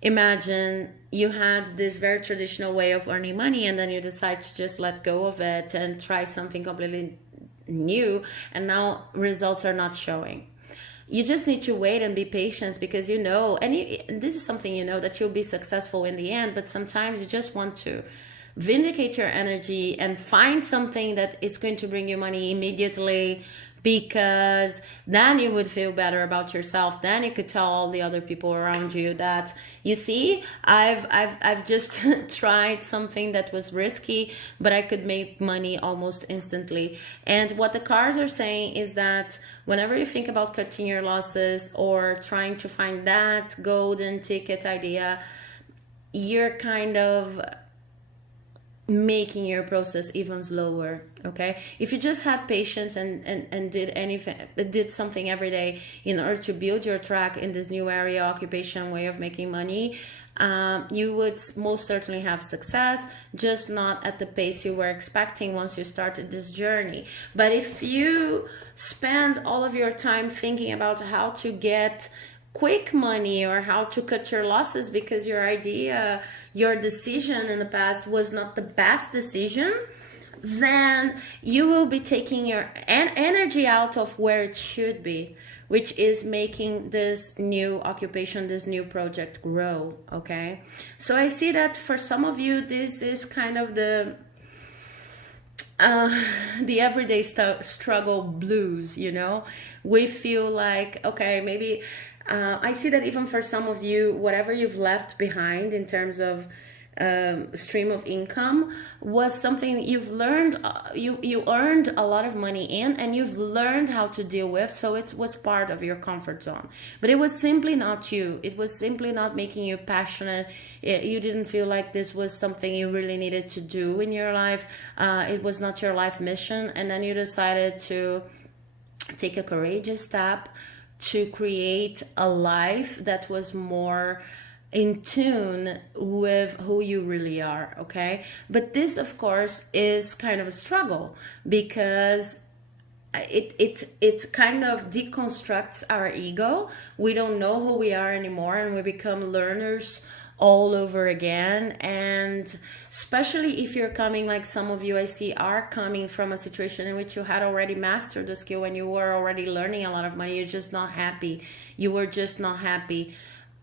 imagine you had this very traditional way of earning money, and then you decide to just let go of it and try something completely new, and now results are not showing. You just need to wait and be patient, because this is something that you'll be successful in the end, but sometimes you just want to vindicate your energy and find something that is going to bring you money immediately, because then you would feel better about yourself. Then you could tell all the other people around you that, you see, I've just tried something that was risky, but I could make money almost instantly. And what the cards are saying is that whenever you think about cutting your losses or trying to find that golden ticket idea, you're kind of making your process even slower. Okay, if you just had patience and did something every day in order to build your track in this new area, occupation, way of making money, you would most certainly have success, just not at the pace you were expecting once you started this journey. But if you spend all of your time thinking about how to get quick money or how to cut your losses because your decision in the past was not the best decision, then you will be taking your energy out of where it should be, which is making this new occupation, this new project grow. Okay, so I see that for some of you, this is kind of the everyday struggle blues. We feel like, okay, maybe I see that even for some of you, whatever you've left behind in terms of stream of income was something you've learned, you earned a lot of money in, and you've learned how to deal with, so it was part of your comfort zone. But it was simply not you. It was simply not making you passionate. You didn't feel like this was something you really needed to do in your life. It was not your life mission, and then you decided to take a courageous step to create a life that was more in tune with who you really are. Okay, but this of course is kind of a struggle, because it kind of deconstructs our ego. We don't know who we are anymore, and we become learners all over again. And especially if you're coming, like some of you I see are coming from a situation in which you had already mastered the skill and you were already learning a lot of money, you're just not happy. You were just not happy.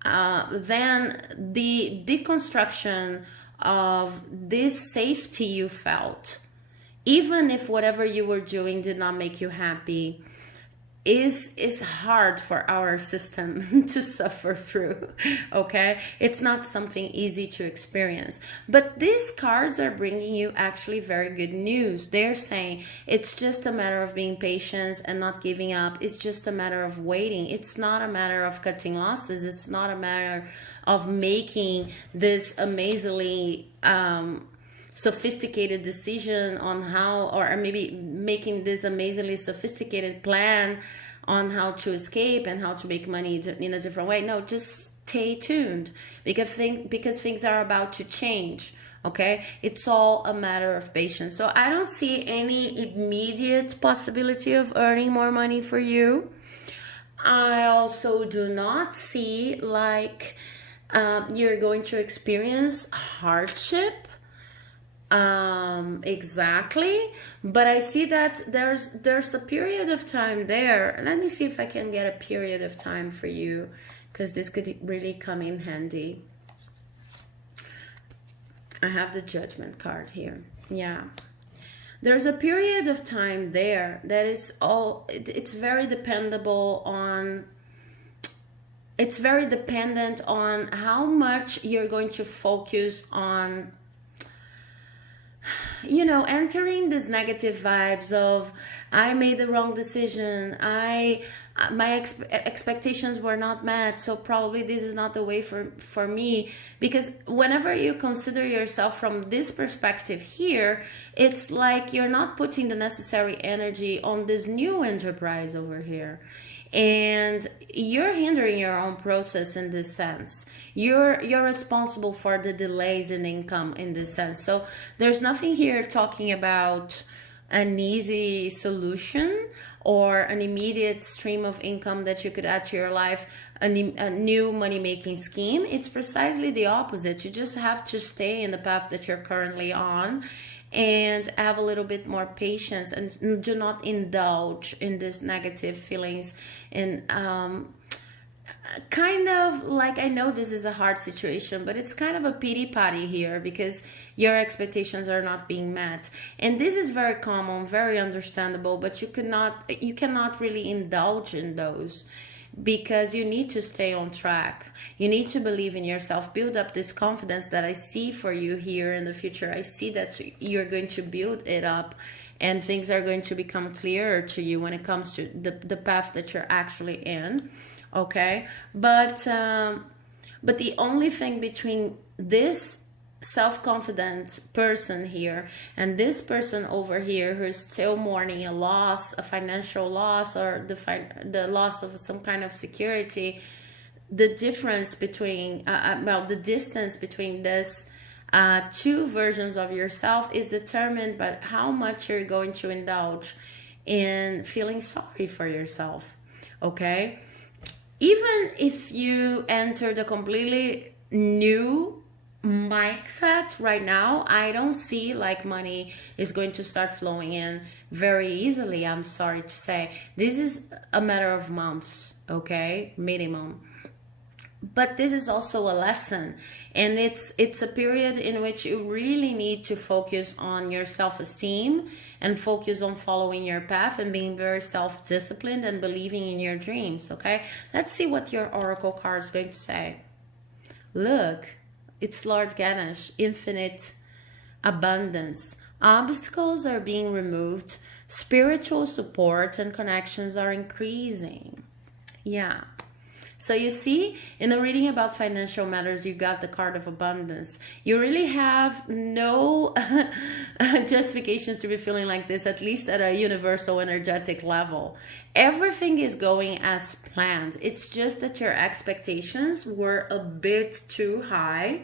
Then the deconstruction of this safety you felt, even if whatever you were doing did not make you happy, is hard for our system to suffer through. Okay, it's not something easy to experience, but these cards are bringing you actually very good news. They're saying it's just a matter of being patient and not giving up. It's just a matter of waiting. It's not a matter of cutting losses. It's not a matter of making this amazingly sophisticated decision on how, or maybe making this amazingly sophisticated plan on how to escape and how to make money in a different way. No, just stay tuned, because things are about to change. Okay, it's all a matter of patience. So I don't see any immediate possibility of earning more money for you. I also do not see like you're going to experience hardship. Exactly, but I see that there's a period of time there. Let me see if I can get a period of time for you, because this could really come in handy. I have the Judgment card here. Yeah, there's a period of time there that is it's very dependable on, it's very dependent on how much you're going to focus on, you know, entering these negative vibes of I made the wrong decision, my expectations were not met, so probably this is not the way for me. Because whenever you consider yourself from this perspective here, it's like you're not putting the necessary energy on this new enterprise over here, and you're hindering your own process in this sense. You're responsible for the delays in income in this sense. So there's nothing here talking about an easy solution or an immediate stream of income that you could add to your life, a new money-making scheme. It's precisely the opposite. You just have to stay in the path that you're currently on and have a little bit more patience, and do not indulge in these negative feelings. And kind of like, I know this is a hard situation, but it's kind of a pity party here because your expectations are not being met, and this is very common, very understandable, but you cannot really indulge in those, because you need to stay on track. You need to believe in yourself, build up this confidence that I see for you here in the future. I see that you're going to build it up, and things are going to become clearer to you when it comes to the path that you're actually in. Okay, but the only thing between this self-confident person here and this person over here who's still mourning a loss, a financial loss, or the loss of some kind of security, the difference between the distance between this two versions of yourself is determined by how much you're going to indulge in feeling sorry for yourself. Okay, even if you entered a completely new mindset right now, I don't see like money is going to start flowing in very easily. I'm sorry to say, this is a matter of months, okay, minimum. But this is also a lesson, and it's a period in which you really need to focus on your self-esteem and focus on following your path and being very self-disciplined and believing in your dreams. Okay, let's see what your oracle card is going to say. Look, it's Lord Ganesh, infinite abundance. Obstacles are being removed, spiritual support and connections are increasing. Yeah. So you see, in the reading about financial matters, you got the card of abundance. You really have no justifications to be feeling like this, at least at a universal energetic level. Everything is going as planned. It's just that your expectations were a bit too high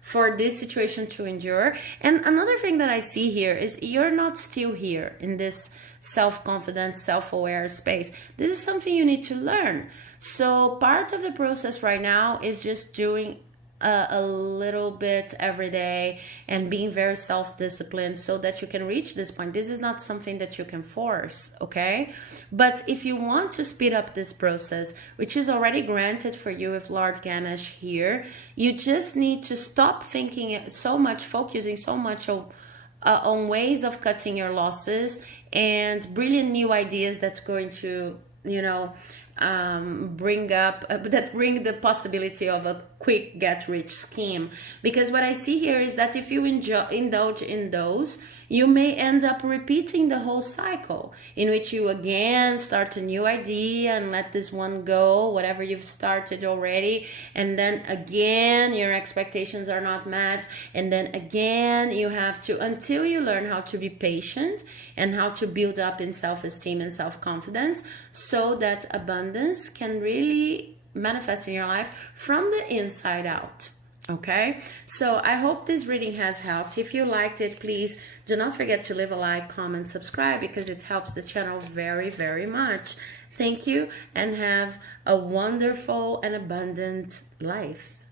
for this situation to endure. And another thing that I see here is you're not still here in this self-confident, self-aware space. This is something you need to learn. So part of the process right now is just doing a little bit every day and being very self-disciplined so that you can reach this point. This is not something that you can force, okay? But if you want to speed up this process, which is already granted for you with Lord Ganesh here, you just need to stop thinking so much, focusing so much on ways of cutting your losses and brilliant new ideas that's going to, bring the possibility of a quick get rich scheme. Because what I see here is that if you indulge in those, you may end up repeating the whole cycle, in which you again start a new idea and let this one go, whatever you've started already, and then again your expectations are not met, and then again you have to, until you learn how to be patient and how to build up in self-esteem and self-confidence, so that abundance can really manifest in your life from the inside out. Okay, so I hope this reading has helped. If you liked it, please do not forget to leave a like, comment, subscribe, because it helps the channel very, very much. Thank you, and have a wonderful and abundant life.